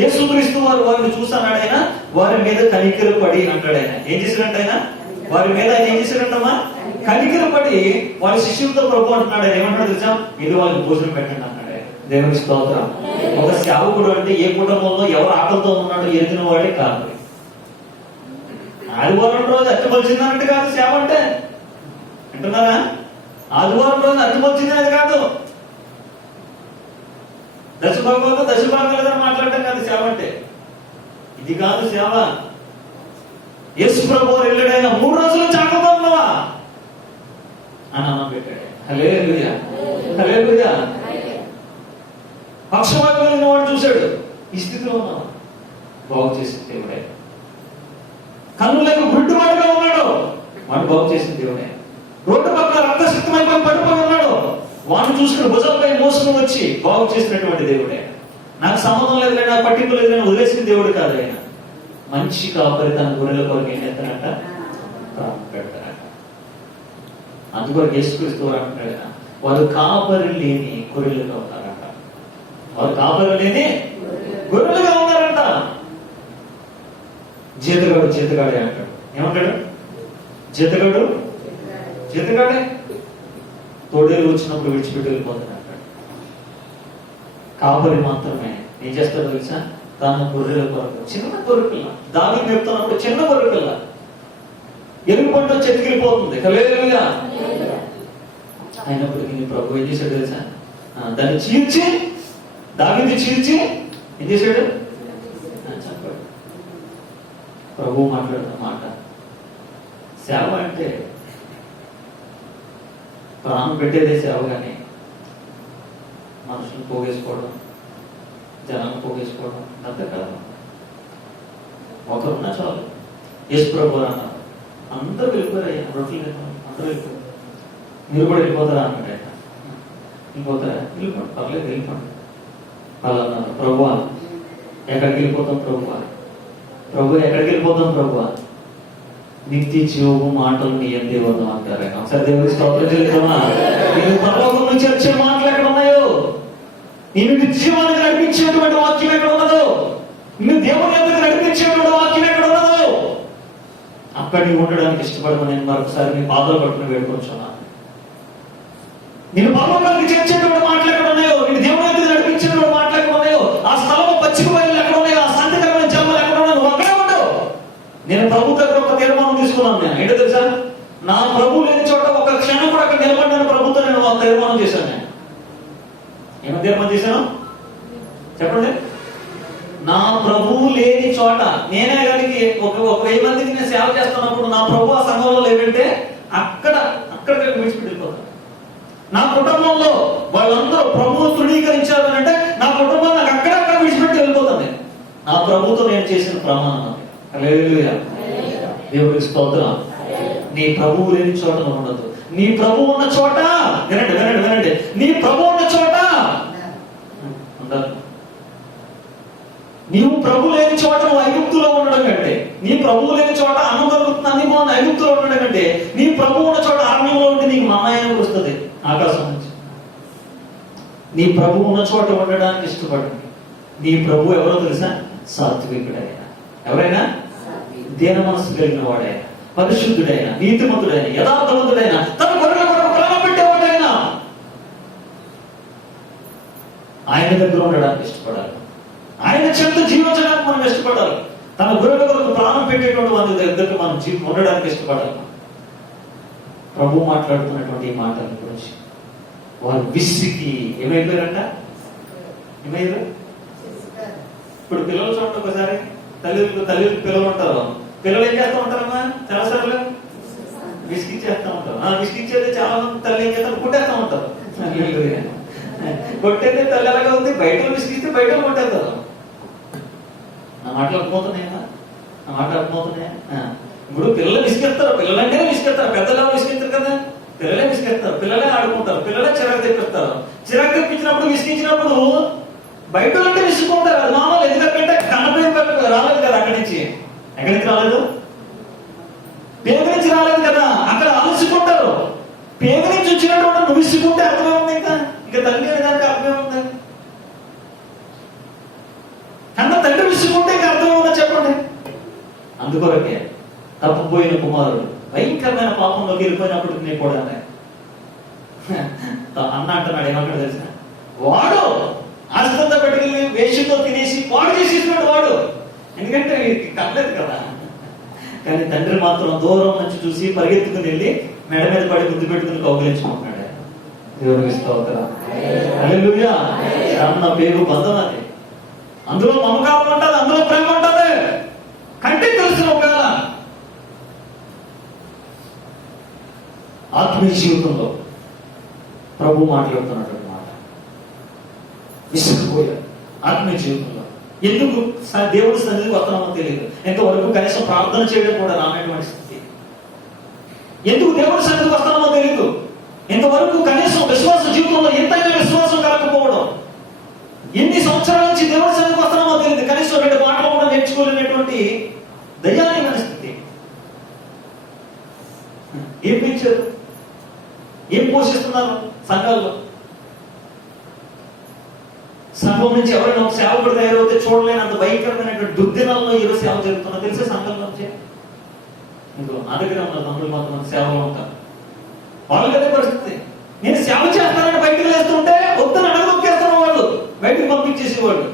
యేసుక్రీస్తు వారు వారిని చూసాడు. ఆయన వారి మీద కనికరపడి అంటాడు. ఆయన ఏం చేశాడంట? ఆయన వారి మీద ఆయన ఏం చేశాడంటమ్మా? కనికరపడి వారి శిష్యులతో ప్రభు అంటున్నాడు. ఆయన ఏమంటాడు తెలుసా? ఇది వాళ్ళకి భోజనం పెట్టండి అన్నాడు. దేవుని స్తోత్రం. ఒక సేవకుడు అంటే ఏ కుటుంబంలో ఎవరు ఆకలితో ఉన్నాడో ఎరిగిన వాడే కాదు. ఆదివారం రోజు అట్టుమొలిచిందన్నట్టు కాదు సేవ అంటే. అంటున్నారా? ఆదివారం రోజు అట్టుమొలిచింది కాదు, దశభాగాలు మాట్లాడటం కాదు సేవ అంటే. ఇది కాదు సేవ. యేసు ప్రభువు వెళ్ళాడైనా 3 రోజులు చాటుగా ఉన్నావా అని అన్నం పెట్టాడు. హల్లెలూయా, హల్లెలూయా. పక్షవాతం కలిగిన వాడు చూశాడు, ఈ స్థితిలో ఉన్నావా? బాగు చేసిన దేవుడే. కన్నులకు గుడ్డివాడుగా ఉన్నాడు, వాడు బాగు చేసిన దేవుడే. రోడ్డు పక్కన రక్తసిక్తమైపోయి పడిపోయి ఉన్నాడు, వాడిని చూసుకుని భుజంపై మోసుకుని వచ్చి బాగు చేసినటువంటి దేవుడే. నాకు సంబంధం లేదు, నాకు పట్టింపు లేదు, నేను వదిలేసిన దేవుడు కాదు ఆయన. మంచి కాపరి తన గొర్రెల కొరకు ఏం చేస్తాడంట? పెడతాడంట. అందుకొరకు యేసుక్రీస్తు అంటున్నాడు, వారు కాపరి లేని గొర్రెలుగా ఉన్నారంట. వారు కాపరి లేని గొర్రెలుగా ఉన్నారంట. జీతగాడు జీతగాడే అంటాడు. ఏమంటాడు? జీతగాడు జీతగాడే. తోడేలు వచ్చినప్పుడు విడిచిపెట్టి వెళ్ళిపోతాడు అంటాడు. కాపరి మాత్రమే ఏం చేస్తాడో తెలుసా? తన గొర్రెల కొరకు, చిన్న గొర్రెపిల్ల, దాని మేపుతున్నప్పుడు చిన్న గొర్రెపిల్ల ఎలుగు పంట చెట్టుకెళ్ళిపోతుంది. హల్లెలూయా. అయినప్పటికీ నీ ప్రభు ఏం చేశాడు తెలుసా? దాన్ని చీల్చి, దావీదు చీల్చి ఏం చేశాడు? చెప్పాడు. ప్రభు మాట్లాడుతున్న మాట, సేవ అంటే ప్రాణం పెట్టేదే సేవ, కానీ మనుషులు పోగేసుకోవడం, జనాన్ని పోగేసుకోవడం అంతే కదా. ఒకరున్నా చాలు. యేసు ప్రభు అన్నారు, అందరూ వెళ్ళిపోయారు, రొట్టెలు అందరూ వెళ్ళిపోయారు, మీరు కూడా వెళ్ళిపోతారా అన్నాడు ఆయన. వెళ్ళిపోతారా? వెళ్ళిపోండి, పర్లేదు వెళ్ళిపోండి. వాళ్ళు అన్నారు, ప్రభువా ఎక్కడికి వెళ్ళిపోతాం ప్రభువా? ప్రభు ఎక్కడికి వెళ్ళిపోతాం ప్రభువా? నిత్య జీవము మాటలు నీ ఎందే ఉందాం అంటారు. ఒకసారి దేవుడికి స్తోత్రం చెల్లిద్దామా? నేను పరలోకం నుంచి వచ్చే మాటలు ఎక్కడ ఉన్నాయో, నేను జీవానికి నడిపించేటువంటి వాక్యం ఎక్కడ ఉన్నదో, నిన్ను దేవుని ఎందుకు నడిపించేటువంటి వాక్యం ఎక్కడ ఉన్నదో అక్కడ నీవు ఉండడానికి ఇష్టపడమని నేను మరొకసారి నీ పాదాలు పట్టుకుని వేడుకొచ్చున్నా. నేను పరలోకానికి చేర్చేటువంటి మాటలు ఎక్కడ ఉన్నాయో, నేను దేవుని ఎందుకు నడిపించేటువంటి మాటలు ఎక్కడ ఉన్నాయో, ఆ స్థలం పచ్చిక బయలు ఎక్కడ ఉన్నాయో, ఆ శాంతికరమైన జన్మలు ఎక్కడ ఉన్నాయో నువ్వు అక్కడే ఉండవు. నేను ప్రభు దగ్గర ఒక తీర్మానం తీసుకున్నాను. నేను ఏంటో తెలుసా? నా ప్రభు లేని చోట ఒక క్షణం కూడా అక్కడ నిలబడిన ప్రభుత్వం నేను ఒక తీర్మానం చేశాను. నేను ఏమో తీర్మానం చేశాను చెప్పండి? నా ప్రభువు లేని చోట నేనే కనుక ఒక 1000 మందికి నేను సేవ చేస్తున్నప్పుడు నా ప్రభు ఆ సంఘంలో లేదంటే అక్కడికి విడిచిపెట్టిపోతాను. నా కుటుంబంలో వాళ్ళందరూ ప్రభువు తృణీకరించారు అంటే నా కుటుంబం నాకు అక్కడక్కడ విడిచిపెట్టి వెళ్ళిపోతుంది. నా ప్రభుతో నేను చేసిన ప్రమాణం. హల్లెలూయా, దేవుడికి స్తోత్రం. నీ ప్రభువు లేని చోట ఉండదు. నీ ప్రభు ఉన్న చోట, వినండి వినండి వినండి, నీ ప్రభు ఉన్న చోట ఉండదు. నీవు ప్రభు లేని చోట నువ్వు ఐగుప్తులో ఉండడం కంటే, నీ ప్రభువు లేని చోట అన్నం దొరుకుతుంది అన్ని బాగుంది ఐగుప్తులో ఉండడం కంటే, నీ ప్రభు ఉన్న చోట అరణ్యంలో ఉంటే నీకు మన్నాయం వస్తుంది ఆకాశం నుంచి. నీ ప్రభు ఉన్న చోట ఉండడానికి ఇష్టపడండి. నీ ప్రభు ఎవరో తెలుసా? సాత్వికుడైనా, ఎవరైనా దీన మనసు కలిగిన వాడైనా, పరిశుద్ధుడైనా, నీతిమంతుడైనా, యథార్థవంతుడైనా, తన గొర్రెల కొరకు ప్రాణం పెట్టేవాడైనా ఆయన దగ్గర ఉండడానికి ఇష్టపడాలి. ఆయన చెంత జీవించడానికి మనం ఇష్టపడాలి. తన గొర్రెల కొరకు ప్రాణం పెట్టేటువంటి వారి దగ్గర మనం ఉండడానికి ఇష్టపడాలి. ప్రభు మాట్లాడుతున్నటువంటి ఈ మాటల గురించి వారు విసిగి ఏమైపోయారంట? ఏమయ్యారు? ఇప్పుడు పిల్లలు చూడండి, ఒకసారి తల్లి పిల్లలు ఉంటారు. పిల్లలు ఏం చేస్తూ ఉంటారమ్మా? చాలాసార్లు విసిగిచ్చేస్తూ ఉంటారు. విసిగిచ్చేది చాలా మంది తల్లి ఏం చేస్తారు? కుట్టేస్తూ ఉంటారు. కొట్టేది తల్లి ఎలాగా ఉంది? బయట విసిగిస్తే బయట కొట్టేస్తారు. నా మాటలు అర్థమవుతున్నాయా? నా మాటలు అర్థమవుతున్నాయా? ఇప్పుడు పిల్లలు విసిగెత్తారు, పిల్లలంటేనే విసిగెత్తారు. పెద్దలు విసిగెత్తారు కదా, పిల్లలే విసిగెత్తారు, పిల్లలే ఆడుకుంటారు, పిల్లలే చిరాకు తెప్పిస్తారు. చిరాకు తెప్పించినప్పుడు విసిగించినప్పుడు బయట అంటే విసుకుంటారు. అది మామూలు. ఎందుకంటే కన్నపేం రాలేదు కదా అక్కడి నుంచి. ఎక్కడి నుంచి రాలేదు? పేద నుంచి రాలేదు కదా, అక్కడ అలసికుంటారు. పేద నుంచి వచ్చినటువంటి నువ్వు విసుకుంటే అర్థమే ఉంది. ఇంకా తల్లి అనే దానికి అర్థమే ఉంది. కన్న తండ్రి విసుకుంటే ఇంకా అర్థమే ఉందా చెప్పండి? అందుకొరకే తప్పుపోయిన కుమారుడు భయంకరమైన పాపంలోకి వెళ్ళిపోయినప్పుడు నేను కూడా అన్న అంటున్నాడు. ఏమంటాడు తెలిసిన? వాడు ఆస్తంతా పెట్టుకెళ్ళి వేషంతో తినేసి వాడు చేసేసినాడు వాడు. ఎందుకంటే కనలేదు కదా, కానీ తండ్రి మాత్రం దూరం నుంచి చూసి పరిగెత్తుకుని వెళ్ళి మెడ మీద పడి గుర్తు పెట్టుకుని కౌగిలించుకుంటున్నాడు. దేవుడికి స్తోత్రం. హల్లెలూయా. అన్న పేరు బంధం అది. అందులో మమకారం ఉంటుంది, అందులో ప్రేమ ఉంటుంది. కంటే తెలిసిన ఒకవేళ ఆత్మీయ జీవితంలో ప్రభు మాట్లాడుతున్నటువంటి మాట విసిగిపోయారు. ఆత్మీయ జీవితంలో ఎందుకు దేవుడి సన్నిధికి వస్తున్నామో తెలియదు. ఎంతవరకు కనీసం ప్రార్థన చేయడం కూడా రానటువంటి స్థితి. ఎందుకు దేవుడి సన్నిధికి వస్తున్నామో తెలియదు. ఇంతవరకు కనీసం విశ్వాస జీవితంలో ఎంతైనా విశ్వాసం కలగకపోవడం. ఎన్ని సంవత్సరాల నుంచి దేవుడి సన్నిధికి వస్తున్నామో తెలియదు. కనీసం 2 మాటలు కూడా నేర్చుకోలేనటువంటి దయానీయమైన స్థితి. ఏం పెంచారు, ఏం పోషిస్తున్నారు సంఘాల్లో? సంఘం నుంచి ఎవరైనా ఒక సేవకుడు తయారవుతే చూడలేనంత భయంకరమైనటువంటి దుర్దినాల్లో ఈరోజు సేవ జరుగుతున్నా తెలిసే సంఘం నుంచి. ఇంకో నా దగ్గర ఉన్న తమ్ముళ్ళు కొంతమంది సేవలు ఉంటారు. వాళ్ళకి అదే పరిస్థితి. నేను సేవ చేస్తానని బయటకు వేస్తుంటే వద్దని అడగొక్కేస్తున్న వాళ్ళు బయటకు పంపించేసేవాళ్ళు.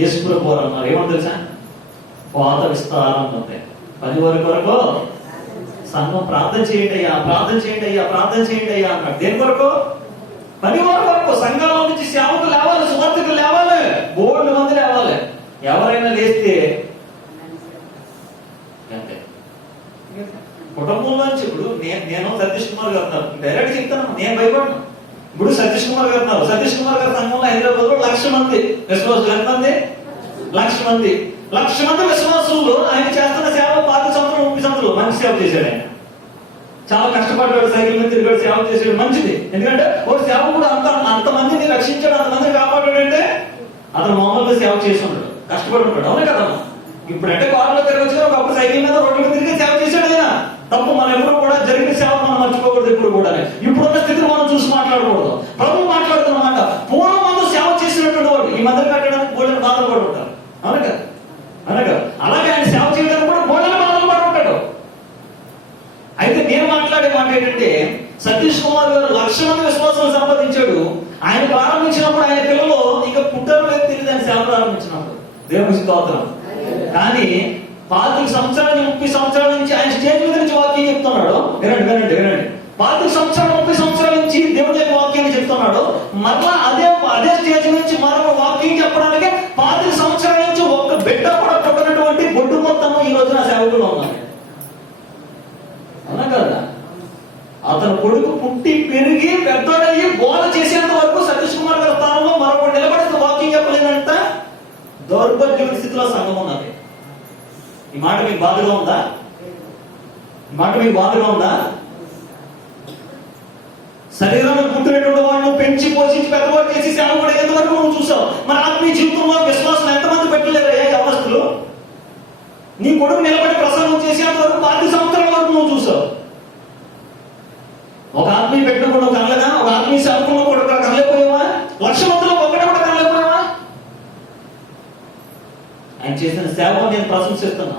యేసుప్రభు వారు అన్నారు ఏమని తెలుసా? పాత విస్తారం ఉంది 10 వరకు సంఘం ప్రార్థన చేయండి అయ్యా, ప్రార్థన చేయండి అయ్యా, ప్రార్థన చేయండి అయ్యా అన్నాడు. దేని వరకు? 10 వరకు. సంఘాల నుంచి సేవకులు లేవాలి, సువార్తికులు లేవాలి, బోర్డు మంది లేవాలి. ఎవరైనా లేస్తే అంతే. కుటుంబంలో నుంచి ఇప్పుడు నేను సతీష్ కుమార్ గారు డైరెక్ట్ చెప్తాను, నేను భయపడను. ఇప్పుడు సతీష్ కుమార్ గారు ఉన్నారు. సతీష్ కుమార్ గారు సంఘంలో హైదరాబాద్ లో 1,00,000 మంది విశ్వాసులు. ఎంతమంది? 1,00,000 మంది. 1,00,000 మంది విశ్వాసులు. ఆయన చేస్తున్న సేవ 5 సంవత్సరాలు 30 సంవత్సరాలు మంచి సేవ చేశాడు. ఆయన చాలా కష్టపడ్డాడు, సైకిల్ మీద తిరిగాడు, సేవ చేసాడు. మంచిది. ఎందుకంటే ఒక సేవకుడు అంతమందిని రక్షించాడు, అంతమందిని కాపాడాడంటే అతను మామూలుగా సేవ చేసి ఉంటాడు, కష్టపడి ఉంటాడు. అవునే కదా? ఇప్పుడంటే కారులో తిరగచ్చు, ఒకప్పుడు సైకిల్ మీద రోడ్ల మీద తిరిగి సేవ చేశాడు ఆయన. తప్పు. మనం ఎప్పుడు కూడా జరిగిన సేవ మనం మర్చిపోకూడదు. ఇప్పుడు కూడా ఇప్పుడున్న స్థితిని మనం చూసి మాట్లాడకూడదు. ప్రభు మాట్లాడుతున్నమాట. పూర్వం మందు సేవ చేసినటువంటి వాడు ఈ మధ్య కట్టడానికి బోళ్ళని బాధలు పడి ఉంటారు. అవును కదా? అనగా అలాగే ఆయన సేవ చేయడానికి కూడా బోళ్ళని బాధలు పడి ఉంటాడు. అయితే నేను మాట్లాడే మాట ఏంటంటే, సతీష్ కుమార్ గారు 1,00,000 మంది విశ్వాసాలు సంపాదించాడు. ఆయన ప్రారంభించినప్పుడు ఆయన పిల్లలు ఇంకా పుట్టారు లేదు తెలియదు. ఆయన సేవ ప్రారంభించినప్పుడు దేవుని స్తోత్రం. కానీ 25 సంవత్సరాల 30 సంవత్సరాల నుంచి ఆయన స్టేజ్ మీద నుంచి వాక్యం చెప్తున్నాడు. వినండి. 25 సంవత్సరాలు 30 సంవత్సరాల నుంచి దేవుడి యొక్క వాక్యాన్ని చెప్తున్నాడు. మరలా అదే స్టేజ్ నుంచి మరొక వాక్యం చెప్పడానికి 25 సంవత్సరాల నుంచి ఒక్క బిడ్డ కూడా పుట్టినటువంటి బొడ్డు మొత్తం ఈ రోజున సేవకులు ఉన్నారు. అవునా కదా? అతను కొడుకు పుట్టి పెరిగి పెద్దోడయ్యి బోధ చేసేంత వరకు సతీష్ కుమార్ గారి స్థానంలో మరొకటి నిలబడి వాక్యం చెప్పలేనంత దౌర్భాగ్య స్థితిలో సంఘం ఉన్నది. ఈ మాట మీకు బాధగా ఉందా? ఈ మాట మీకు బాధగా ఉందా? శరీరంలో పుట్టినటువంటి వాళ్ళు పెంచి పోషించి పెద్దవాడు చేసి సేవ కూడా ఎంతవరకు నువ్వు చూసావు? మన ఆత్మీయ జీవితంలో విశ్వాసం ఎంతమంది పెట్టలేరయ్యా యవనస్తులు? నీ కొడుకు నిలబడి ప్రసంగం చేసేంత వరకు 5 సంవత్సరాల వరకు నువ్వు చూసావు. ఒక ఆత్మీయ పెట్టిన కూడా కనలేదా? ఒక ఆత్మీయ సేవకుల్లో కూడా కనలేకపోయావా? 1,00,000 మందిలో ఒకటే కూడా కనలేకపోయావా? ఆయన చేసిన సేవ నేను ప్రశంసిస్తున్నా.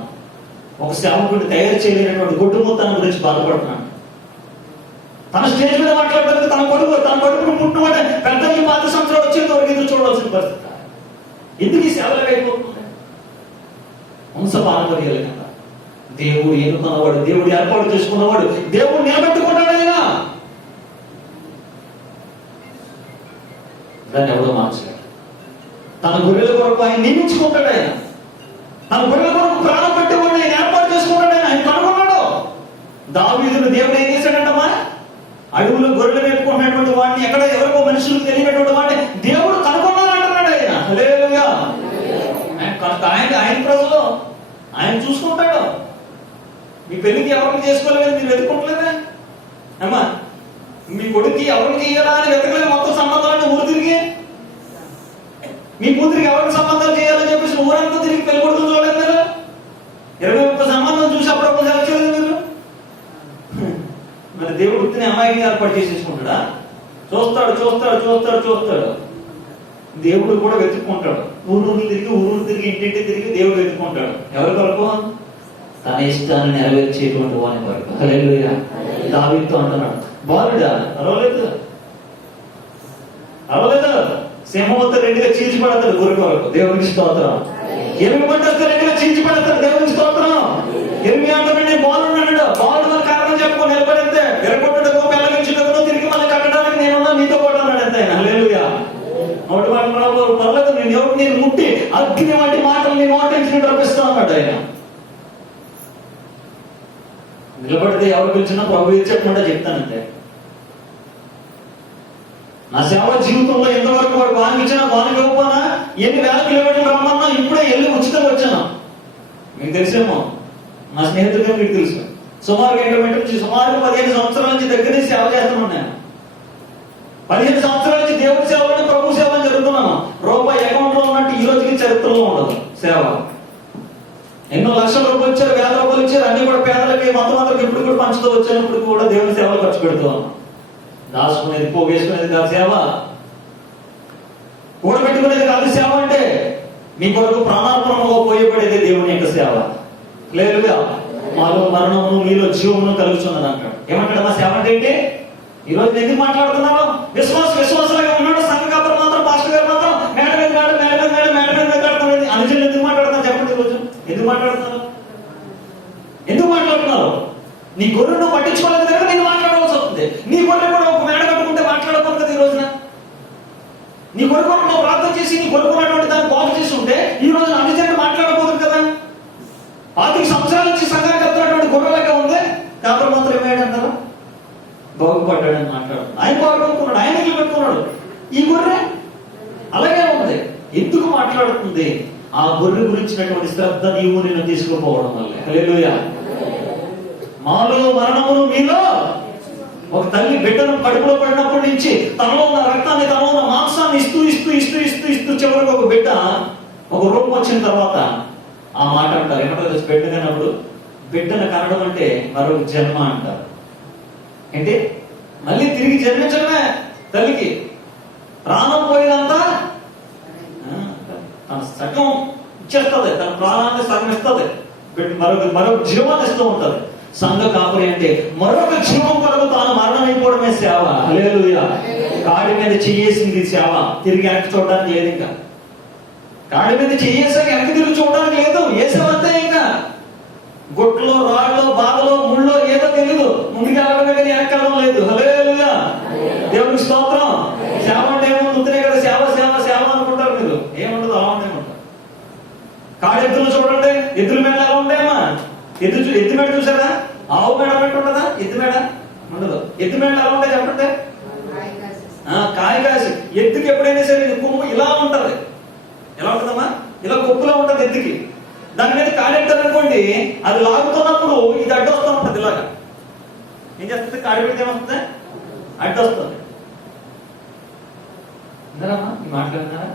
ఒక సేవకుడిని తయారు చేయలేనటువంటి గుడ్డు మొత్తాన్ని గురించి బాధపడుతున్నాను. తన స్టేజ్ మీద మాట్లాడడానికి తన కొడుకును పుట్టినవాడే పెద్ద 5 సంవత్సరాలు వచ్చేంత వరకు ఎదురు చూడవలసిన పరిస్థితి. ఎందుకు ఈ సేవలకు అయిపోతుంది? వంశ పారంపర్యాలు కదా. దేవుడు ఎన్నుకున్నవాడు, దేవుడు ఏర్పాటు చేసుకున్నవాడు, దేవుడు నిలబెట్టుకున్నాడు. ఆయన దాన్ని ఎవడో మార్చలేడు. తన గొర్రెల కొరకు ఆయన నియమించుకుంటాడు. ఆయన తన గొర్రెల కొరకు ప్రాణం పెట్టేవాడు ఆయన ఏర్పాటు చేసుకున్నాడు. ఆయన కనుగొన్నాడు. దావీదును దేవుడు ఏం చేశాడంటమ్మా? అడవులో గొర్రెలు పెట్టుకున్నటువంటి వాడిని, ఎక్కడ ఎవరికో మనుషులకు తెలియనటువంటి వాడిని దేవుడు కనుగొన్నాడు అంటున్నాడు. ఆయన హల్లెలూయా. ఆయన ప్రజలు ఆయన చూసుకుంటాడు. మీ పెళ్లికి ఎవరికి చేసుకోలేదు, మీరు వెతుక్కుంటలేదా అమ్మా? మీ కొడుక్కి ఎవరికి చేయాలా అని వెతకలేదు. మొత్తం సంబంధాలను ఊరు తిరిగి, మీ కూతురికి ఎవరికి సంబంధాలు చేయాలని చెప్పేసి ఊరంతా తిరిగి పెళ్లి కొడుకులు చూడలేదు మీరు. 20-30 సంబంధం చూసి అప్పుడప్పుడు సెలెక్ట్ చేయలేదు మీరు. మరి దేవుడు ఉత్తిని అమ్మాయిని ఏర్పాటు చేసేసుకుంటాడా? చూస్తాడు. దేవుడు కూడా వెతుక్కుంటాడు. ఊరు తిరిగి ఇంటింటి తిరిగి దేవుడు వెతుక్కుంటాడు. ఎవరి కొరకు? తన ఇష్టాన్ని నెరవేర్చేటువంటి వాని కొరకు. హల్లెలూయా. దావీదుతో అంటున్నాడు, బాలుడా అరవలేదు సింహంతో 2గా చీల్చిపడతాడు గొర్రె కొరకు. దేవునికి స్తోత్రం. ఎరుగు పంటేస్తే రెండుగా చీల్చి పడేస్తాడు. దేవుని స్తోత్రం. ఎరుగు అంటానండి బాగున్నాడు, బాగున్న కారణం చెప్పుకో నిలబడితే ఎరగొట్టడము పెళ్ళగించడము తిరిగి మళ్ళీ కట్టడానికి నేనున్నా నీతో కూడా అన్నాడు అంతే. హల్లెలూయా. నోటి మాట పర్లేదు, నేను ఎవరు నేను ముట్టి అగ్ని వంటి మాటలు నీ నోటించి రప్పిస్తా అన్నాడు ఆయన. నిలబడితే ఎవరు పిలిచినా ప్రభు ఏది చెప్పమంటే చెప్తానంతే. నా సేవ జీవితంలో ఎంతవరకు వాడు వానికిచ్చినా వానికివ్వకపోనా ఎన్ని వేల కిలోమీటర్లు రమ్మన్నా ఇప్పుడే వెళ్ళి ఉచితంగా వచ్చాను. మీకు తెలిసేమో, నా స్నేహితుడిగా మీకు తెలుసు. సుమారుగా ఏంటంటే సుమారు 15 సంవత్సరాల నుంచి దగ్గర నుంచి సేవ చేస్తున్నాను నేను. 15 సంవత్సరాల నుంచి దేవుడి సేవలను ప్రభు సేవలు జరుగుతున్నాను. రూపాయి అకౌంట్ లో ఉన్నట్టు ఈ రోజుకి చరిత్రలో ఉండదు సేవ. ఎన్నో లక్షల రూపాయలు ఇచ్చారు, వేల రూపాయలు ఇచ్చారు, అన్ని కూడా పేదలకి మతమందరికి ఇప్పుడు కూడా పంచుతూ వచ్చాను. కూడా దేవుని సేవలు ఖర్చు పెడుతున్నాను. దాచుకునేది పోగేసుకునేది కాదు సేవ, కూడబెట్టుకునేది కాదు సేవ. అంటే మీ కొరకు ప్రాణార్పణగా పోయబడేది దేవుని యొక్క సేవ. లేదుగా మాలో మరణమును మీలో జీవమును కలుగుతున్నది అంటాడు. ఏమంటాడు మా సేవ అంటే ఏంటి? ఈ రోజు ఎందుకు మాట్లాడుతున్నాను? విశ్వాసలాగా ఉన్నాడు. సంఘ కాపరు మాత్రం, పాస్టర్ గారు మాత్రం మేడ మీద మాట్లాడుతున్నది. అనుజులు ఎందుకు మాట్లాడుతున్నారు చెప్పండి? ఈరోజు ఎందుకు మాట్లాడుతున్నారు? నీ గొర్రెను పట్టించుకోలేదు కనుక నేను మాట్లాడవలసి వస్తుంది. నీ గొర్రె కూడా ఒక మేడ కట్టుకుంటే మాట్లాడకూడదు కదా ఈ రోజున. నీ గొర్రె కూడా నువ్వు ప్రార్థన చేసి నీ గొర్రెకున్నటువంటి దాన్ని బాగు చేసి ఉంటే ఈ రోజున అనుజనుడు మాట్లాడకూడదు కదా. 25 సంవత్సరాల నుంచి సంఘానికి వస్తున్నటువంటి గొర్రెలాగా ఉంది. కాపరు మాత్రం ఏమయ్యాడంటారా? బాగుపడ్డాడని మాట్లాడుతున్నాడు. ఆయన బాగుపడుకున్నాడు, ఆయన పెట్టుకున్నాడు. ఈ గొర్రె అలాగే ఉంది. ఎందుకు మాట్లాడుతుంది? ఆ గొర్రె గురించినటువంటి శ్రద్ధ నీవు నేను తీసుకుపోవడం వల్ల. హల్లెలూయా. మాలో మరణమును మీలో. ఒక తల్లి బిడ్డను కడుపులో పడినప్పటి నుంచి తనలో ఉన్న రక్తాన్ని, తనలో ఉన్న మాంసాన్ని ఇస్తూ చివరికి ఒక బిడ్డ ఒక రూపం వచ్చిన తర్వాత ఆ మాట అంటారు. ఏమంటారు? బిడ్డ కన్నప్పుడు బిడ్డను కనడం అంటే మరొక జన్మ అంటారు. ఏంటి? మళ్ళీ తిరిగి జన్మించడమే తల్లికి. ప్రాణం పోయినంత తన సగం ఇచ్చేస్తుంది, తన ప్రాణాన్ని సగం ఇస్తుంది, మరొక జీవాన్ని ఇస్తూ ఉంటుంది. సంఘ కాపురి అంటే మరొక జీవం కొరకు తాను మరణమైపోవడమే సేవ. హల్లెలూయా. కాడి మీద చెయ్యేసింది సేవ. తిరిగి వెనక్కి చూడడానికి లేదు. ఇంకా కాడి మీద చెయ్యేసాక వెనక్కి తిరిగి చూడడానికి లేదు. ఏ సేవ అంతే. ఇంకా గుట్లో, రాళ్ళలో, బాధలో, ముళ్ళో ఏదో తెలియదు. ముందుకు వెళ్ళడమే కానీ వెనక్కి వెళ్ళడం లేదు. హల్లెలూయా. దేవునికి స్తోత్రం. సేవ అంటే ఏమవుతుందే కదా, సేవ అనుకుంటారు మీరు. ఏముండదు, అలా ఉండేమంటారు. కాడి ఎద్దులు చూడండి, ఎద్దుల మేడ ఎలా ఉండేమా? ఎద్దు మేడ చూసారా? ఆవు మేడ పెట్టి ఉండదా? ఎద్దు మేడ ఉండదు. ఎద్దు మేడ ఎలా ఉంటాయి చెప్పండి? కాయ కాసి. ఎద్దుకి ఎప్పుడైనా సరే కొమ్ము ఇలా ఉంటది. ఎలా ఉంటుందమ్మా? ఇలా కొప్పులా ఉంటది ఎద్దుకి. దాని మీద కాడెట్టారు అనుకోండి, అది లాగుతున్నప్పుడు ఇది అడ్డొస్తూ ఉంటది. ఇలాగా ఏం చేస్తుంది? కాడి పెడితే ఏమొస్తుంది? అడ్డొస్తుంది. విన్నారమ్మా? ఈ మాట్లాడినారా?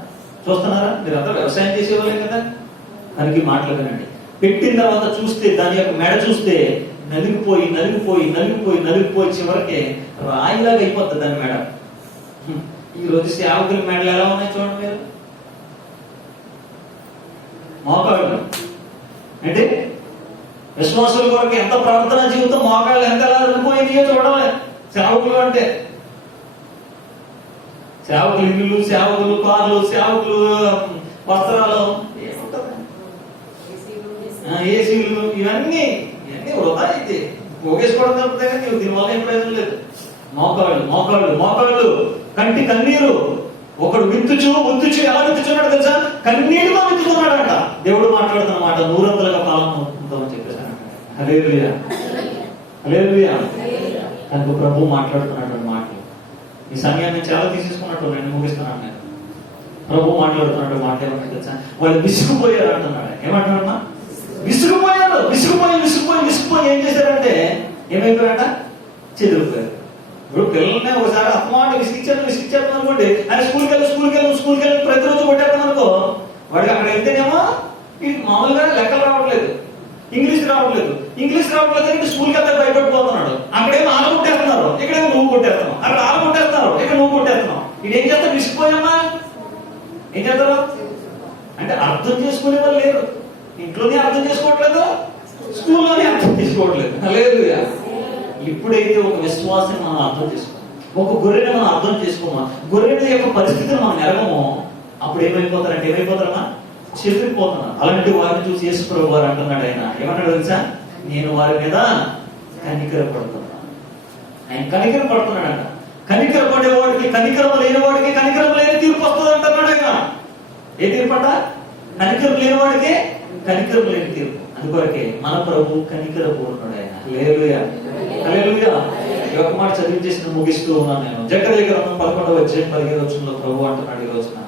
చూస్తున్నారా? మీరు అంతా వ్యవసాయం చేసేవాళ్ళే కదా. దానికి మాట్లాడనండి. పెట్టిన తర్వాత చూస్తే దాని యొక్క మెడ చూస్తే నలిగిపోయి చివరికి రాయిలాగా అయిపోతుంది దాని మెడ. ఈ రోజు సేవకుల మెడలు ఎలా ఉన్నాయి చూడండి మీరు. మోకాళ్ళు అంటే విశ్వాసుల కొరకు ఎంత ప్రార్థన జీవితం, మోకాళ్ళు ఎంత ఎలా అరిగిపోయినాయో చూడాలి. సేవకులు అంటే సేవకులు ఇల్లు, సేవకులు కార్లు, సేవకులు వస్త్రాలు, ఏసీలు, ఇవన్నీ వృధా. అయితే పోగేసుకోవడం తప్పితే కానీ దీనివల్ల ఏం ప్రయోజనం లేదు. మోకాళ్ళు కంటి కన్నీరు. ఒకడు విత్తుచు ఎలా విత్తుచున్నాడు తెలుసా? కన్నీరుగా విత్తుతున్నాడంట. దేవుడు మాట్లాడుతున్న మాట 100గా ఫలం పొందుతామని చెప్పేశాను. హల్లెలూయా. కనుక ప్రభు మాట్లాడుతున్నటువంటి మాటలు ఈ సమయాన్ని చాలా తీసేసుకున్నట్టు నేను ముగిస్తున్నాను. నేను ప్రభు మాట్లాడుతున్నట్టు మాట ఏమన్నా తెలుసా? వాళ్ళు విసుగుపోయారు అంటున్నాడు. ఏమంటున్నాడమ్మా? విసుగుపోయారు. విసుగుపోయి ఏం చేశారంటే ఏమైపోయారట? చెదిరిపోయారు. ఇప్పుడు పిల్లల్ని ఒకసారి అత్తమాట విసిగిచ్చారు అనుకోండి, ఆయన స్కూల్కి వెళ్ళి ప్రతిరోజు కొట్టారు అనుకో, వాడికి అక్కడ వెళ్తేనేమో వీడికి మామూలుగా లెక్కలు రావట్లేదు, ఇంగ్లీష్ రావట్లేదు ఇంటి స్కూల్కి వెళ్తే భయపడిపోతున్నాడు. అక్కడేమో ఆలు కొట్టేస్తున్నారు, ఇక్కడేమో నువ్వు కొట్టేస్తున్నావు, అక్కడ ఆలు కొట్టేస్తున్నారు, ఇక్కడ నువ్వు కొట్టేస్తున్నావు. ఇది ఏం చేస్తారు? విసిగిపోయామా? ఏం చేస్తారు అంటే అర్థం చేసుకునే వాళ్ళు లేరు. ఇంట్లోనే అర్థం చేసుకోవట్లేదు, స్కూల్లోనే అర్థం చేసుకోవట్లేదు. హల్లెలూయా. ఇప్పుడైతే ఒక విశ్వాసం మనం అర్థం చేసుకోం, ఒక గొర్రెని మనం అర్థం చేసుకోమా, గొర్రెల యొక్క పరిస్థితిని మనం ఎరగమో, అప్పుడు ఏమైపోతారమ్మా? చెదిరిపోతున్నారు. అలాంటి వారిని చూసి యేసు ప్రభు వారు అంటున్నాడు, ఆయన ఏమన్నాడు తెలుసా? నేను వారి మీద కనికరపడుతున్నాను. ఆయన కనికరపడుతున్నాడంట. కనికరపడేవాడికి, కనికరం లేని వాడికి కనికరం లేని తీర్పు వస్తుంది అంటున్నాడు ఆయన. ఏ తీర్పు అంట? కనికరం లేని వాడికి కనికరం లేని తీర్పు. అందుకొరకే మన ప్రభు కనికరపూర్ణుడు ఆయన. హల్లెలూయా, హల్లెలూయా. ఈ ఒక్క మాట చదివించేసి ముగిస్తూ ఉన్నాను నేను. జకర్యా గ్రంథం 11వ అధ్యాయం 15వ వచనంలో ప్రభు అంటున్నాడు ఈ రోజున.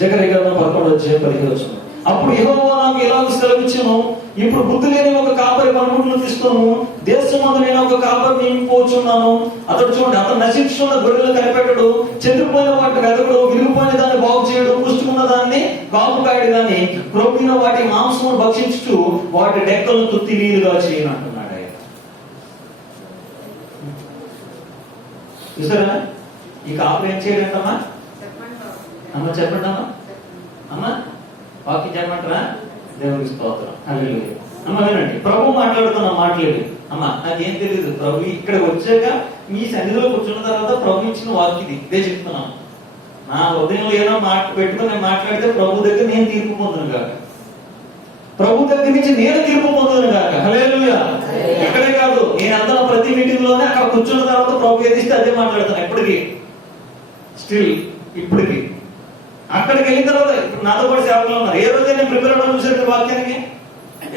జకర్యా గ్రంథం 11వ అధ్యాయం 15వ వచనం. అప్పుడు యెహోవా నాకు ఎలాగ సెలవిచ్చును, ఇప్పుడు బుద్ధి లేని ఒక కాపరి పనిముట్లు తీసుకోను, దేశమందు నేను ఒక కాపరిని నియమించుచున్నాను. అతడు చూడండి, అతను నశించున్న గొర్రెలు కనిపెట్టడు, చెదిరిపోయిన వాటిని వెతకడు, విరిగిపోయిన దాన్ని బాగు చేయడు, పుష్టుకున్న దాన్ని కాపు కాయడు, గాని క్రొవ్విన వాటి మాంసమును భక్షించుచు వాటి డెక్కలను తుత్తి వీలుగా చేయను అంటున్నాడు ఆయన. చూసారా ఈ కాపరి ఏం చేయడంటమ్మా? అమ్మ చెప్పండి అమ్మా, అమ్మా వాక్యం చెప్పమంటారా? దేవునికి స్తోత్రం, హల్లెలూయా. అమ్మ వినండి, ప్రభు మాట్లాడుతున్న మాట్లాడి అమ్మా నాకేం తెలియదు, ప్రభు ఇక్కడ వచ్చాక మీ సన్నిధిలో కూర్చున్న తర్వాత ప్రభు ఇచ్చిన వాక్యం ఇదే చెప్తున్నాను. నా హృదయంలో ఏదో మాట పెట్టుకుని నేను మాట్లాడితే ప్రభు దగ్గర నేను తీర్పు పొందును గాక, ప్రభు దగ్గర నుంచి నేను తీర్పు పొందును గాక. హల్లెలూయా. ఇక్కడే కాదు, నేను అందరం ప్రతి మీటింగ్ లోనే అక్కడ కూర్చున్న తర్వాత ప్రభు ఏది ఇస్తే అదే మాట్లాడతాను ఎప్పటికీ, స్టిల్ ఇప్పటికీ. అక్కడికి వెళ్ళిన తర్వాత ఇప్పుడు నాతో పాటు సేవకులు ఉన్నారు. ఏ రోజైనా ప్రిపేర్ అవ్వడం చూసారు వాక్యానికి?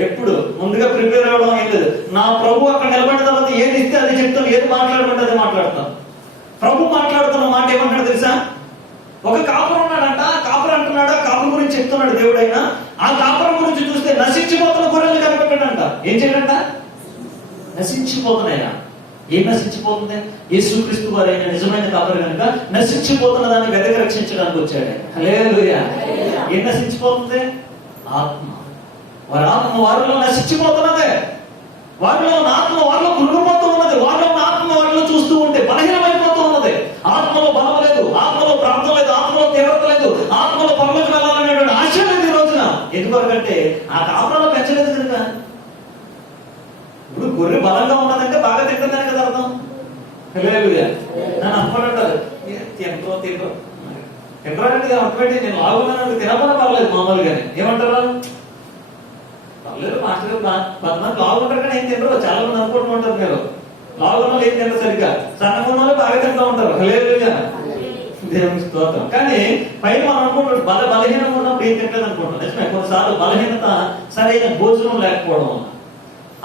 ఎప్పుడు ముందుగా ప్రిపేర్ అవ్వడం ఏం లేదు. నా ప్రభు అక్కడ నిలబడిన తర్వాత ఏది ఇస్తే అది చెప్తాను, ఏది మాట్లాడమంటే అది మాట్లాడతాను. ప్రభు మాట్లాడుతున్న మాట ఏమంటాడు తెలుసా? ఒక కాపురం ఉన్నాడంట, కాపురం అంటున్నాడు, ఆ కాపురం గురించి చెప్తున్నాడు దేవుడైనా. ఆ కాపురం గురించి చూస్తే నశించిపోతున్న గొర్రెలు కనిపెట్టాడంట. ఏం చేయడంట? నశించిపోతున్నాయా? ఏం నశించిపోతుంది? యేసుక్రీస్తు వారైన నిజమైన కాపరి కనుక నశించిపోతున్న దాన్ని వెతక రక్షించడానికి వచ్చాడు. హల్లెలూయా. ఏం నశించిపోతుంది? ఆత్మ. వారి ఆత్మ వారిలో నశించిపోతున్నదే. వారిలో ఉన్న ఆత్మ వారిలో కృంగిపోతూ ఉన్నది. వారిలో ఉన్న ఆత్మ వారిలో చూస్తూ ఉంటే బలహీనమైపోతూ ఉన్నది. ఆత్మలో బలం లేదు, ఆత్మలో ప్రార్థన లేదు, ఆత్మలో తీవ్రత లేదు, ఆత్మలో పరలోకి వెళ్ళాలనేటువంటి ఆశ లేదు ఈ రోజున. ఎందుకంటే ఆ కాపురంలో పెంచలేదు కనుక. ఇప్పుడు గొర్రె బలంగా ఉన్నదంటే బాగా తింటుందని కదా అర్థం. హల్లెలూయా. నన్ను అనుకుంటారు తినరానికి అర్థమైతే నేను లాగున్నాను, తినమని పర్లేదు మామూలుగానే. ఏమంటారు? పర్లేదు మాస్టర్ కొంతమంది లాగుంటారు కానీ ఏం తినరు. చాలా మంది అనుకుంటూ ఉంటారు మీరు లాగున్న ఏం తినరు సరిగ్గా, సన్నగా ఉన్న వాళ్ళు బాగా తింటూ ఉంటారు. హల్లెలూయా, దేవునికి స్తోత్రం. కానీ పైన మనం అనుకుంటాం బలహీనంగా ఉన్నప్పుడు ఏం తింటలేదు అనుకుంటాం. నిజమే, కొన్నిసార్లు బలహీనత సరైన భోజనం లేకపోవడం.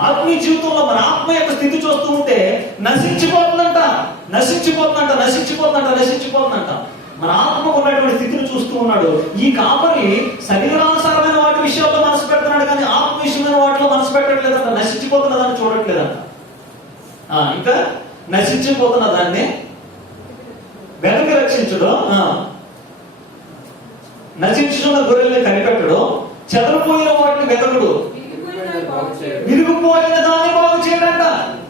ఆత్మీయ జీవితంలో మన ఆత్మ యొక్క స్థితి చూస్తూ ఉంటే నశించిపోతుందంట, నశించిపోతుందంట, నశించిపోతుందంట, నశించిపోతుందంట. మన ఆత్మకు ఉన్నటువంటి స్థితిని చూస్తూ ఉన్నాడు. ఈ కాపరి శరీరానుసారమైన వాటి విషయాల్లో మనసు పెడుతున్నాడు కానీ ఆత్మ విషయమైన వాటిలో మనసు పెట్టట్లేదంట. నశించిపోతున్న దాన్ని చూడట్లేదంట. ఇంకా నశించిపోతున్న దాన్ని వెనక రక్షించడం, నశించున్న గొర్రెల్ని కనిపెట్టడం, చెదరిపోయిన వాటిని వెతకడు, విరిగిపోయిన దాన్ని బాగు చేయడంట.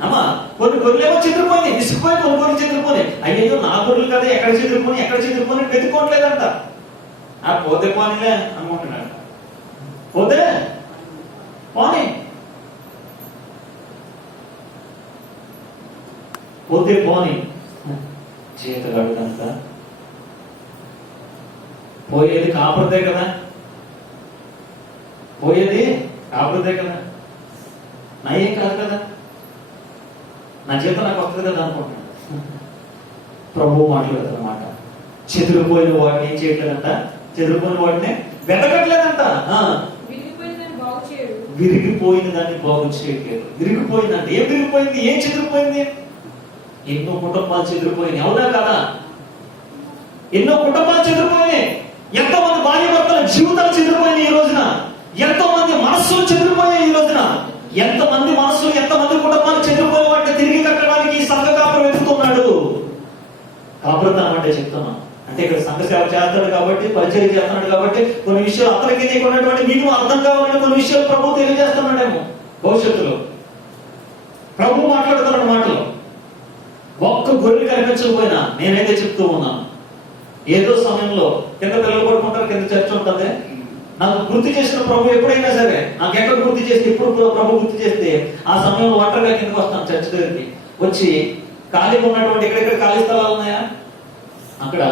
అమ్మా కొన్ని గొర్రెలేమో చెదిరిపోయి విసిగిపోయి, కొన్ని గొర్రెలు చెదిరిపోయి అయ్యో నా గొర్రెలు కదా ఎక్కడ చెదిరిపోయి వెతుక్కోవట్లేదంట. పోతే పోనీలే అనుకుంటున్నాడు. పోతే పోనీ, పోతే పోనీ చేతగాడుదంతా పోయేది కాపురదే కదా, పోయేది కాపురదే కదా, నా ఏం కాదు కదా, నా జీతం నాకు వస్తుంది కదా అనుకుంటున్నాను. ప్రభు మాట్లాడుతున్నమాట. చెదిరిపోయిన వాటిని ఏం చేయట్లేదంట, చెదిరిపోయిన వాటిని వెతకట్లేదంట. విరిగిపోయిన దాన్ని బాగు చేయట్లేదు. విరిగిపోయిందంటే ఏం విరిగిపోయింది? ఏం చెదిరిపోయింది? ఎన్నో కుటుంబాలు చెదిరిపోయినాయి, అవునా కదా? ఎన్నో కుటుంబాలు చెదిరిపోయినాయి. ఎంతో మంది భార్య భర్తల జీవితాలు చెదిరిపోయినాయి ఈ రోజున. ఎంతో మంది మనస్సులు చెదిరిపోయాయి ఈ రోజున. ఎంతమంది మనస్సులు, ఎంతమంది కుటుంబాలు చెదిరిపోయిన వాటిని తిరిగి కట్టడానికి సంఘ కాపురం వెతుకుతున్నాడు. కాపురతనం అంటే చెప్తున్నాను అంటే ఇక్కడ సంఘ సేవ చేస్తాడు కాబట్టి, పరిచయం చేస్తున్నాడు కాబట్టి కొన్ని విషయాలు అతనికి నీకు ఉన్నటువంటి మీకు అర్థం కావాలని కొన్ని విషయాలు ప్రభు తెలియజేస్తున్నాడేమో భవిష్యత్తులో. ప్రభు మాట్లాడుతున్నాడు మాటలు. ఒక్క గొర్రెలు కనిపించకపోయినా నేనైతే చెప్తూ ఉన్నాను, ఏదో సమయంలో కింద పిల్లలు పడుకుంటారు, కింద చర్చ ఉంటుంది. నాకు గుర్తు చేసిన ప్రభు ఎప్పుడైనా సరే, నాకు ఎక్కడ గుర్తు చేస్తే, ఎప్పుడు ప్రభు గుర్తు చేస్తే ఆ సమయంలో ఒంటరిగా కిందకు వస్తాను చర్చ దగ్గరికి వచ్చి, ఖాళీగా ఉన్నటువంటి ఎక్కడెక్కడ ఖాళీ స్థలాలు ఉన్నాయా అక్కడ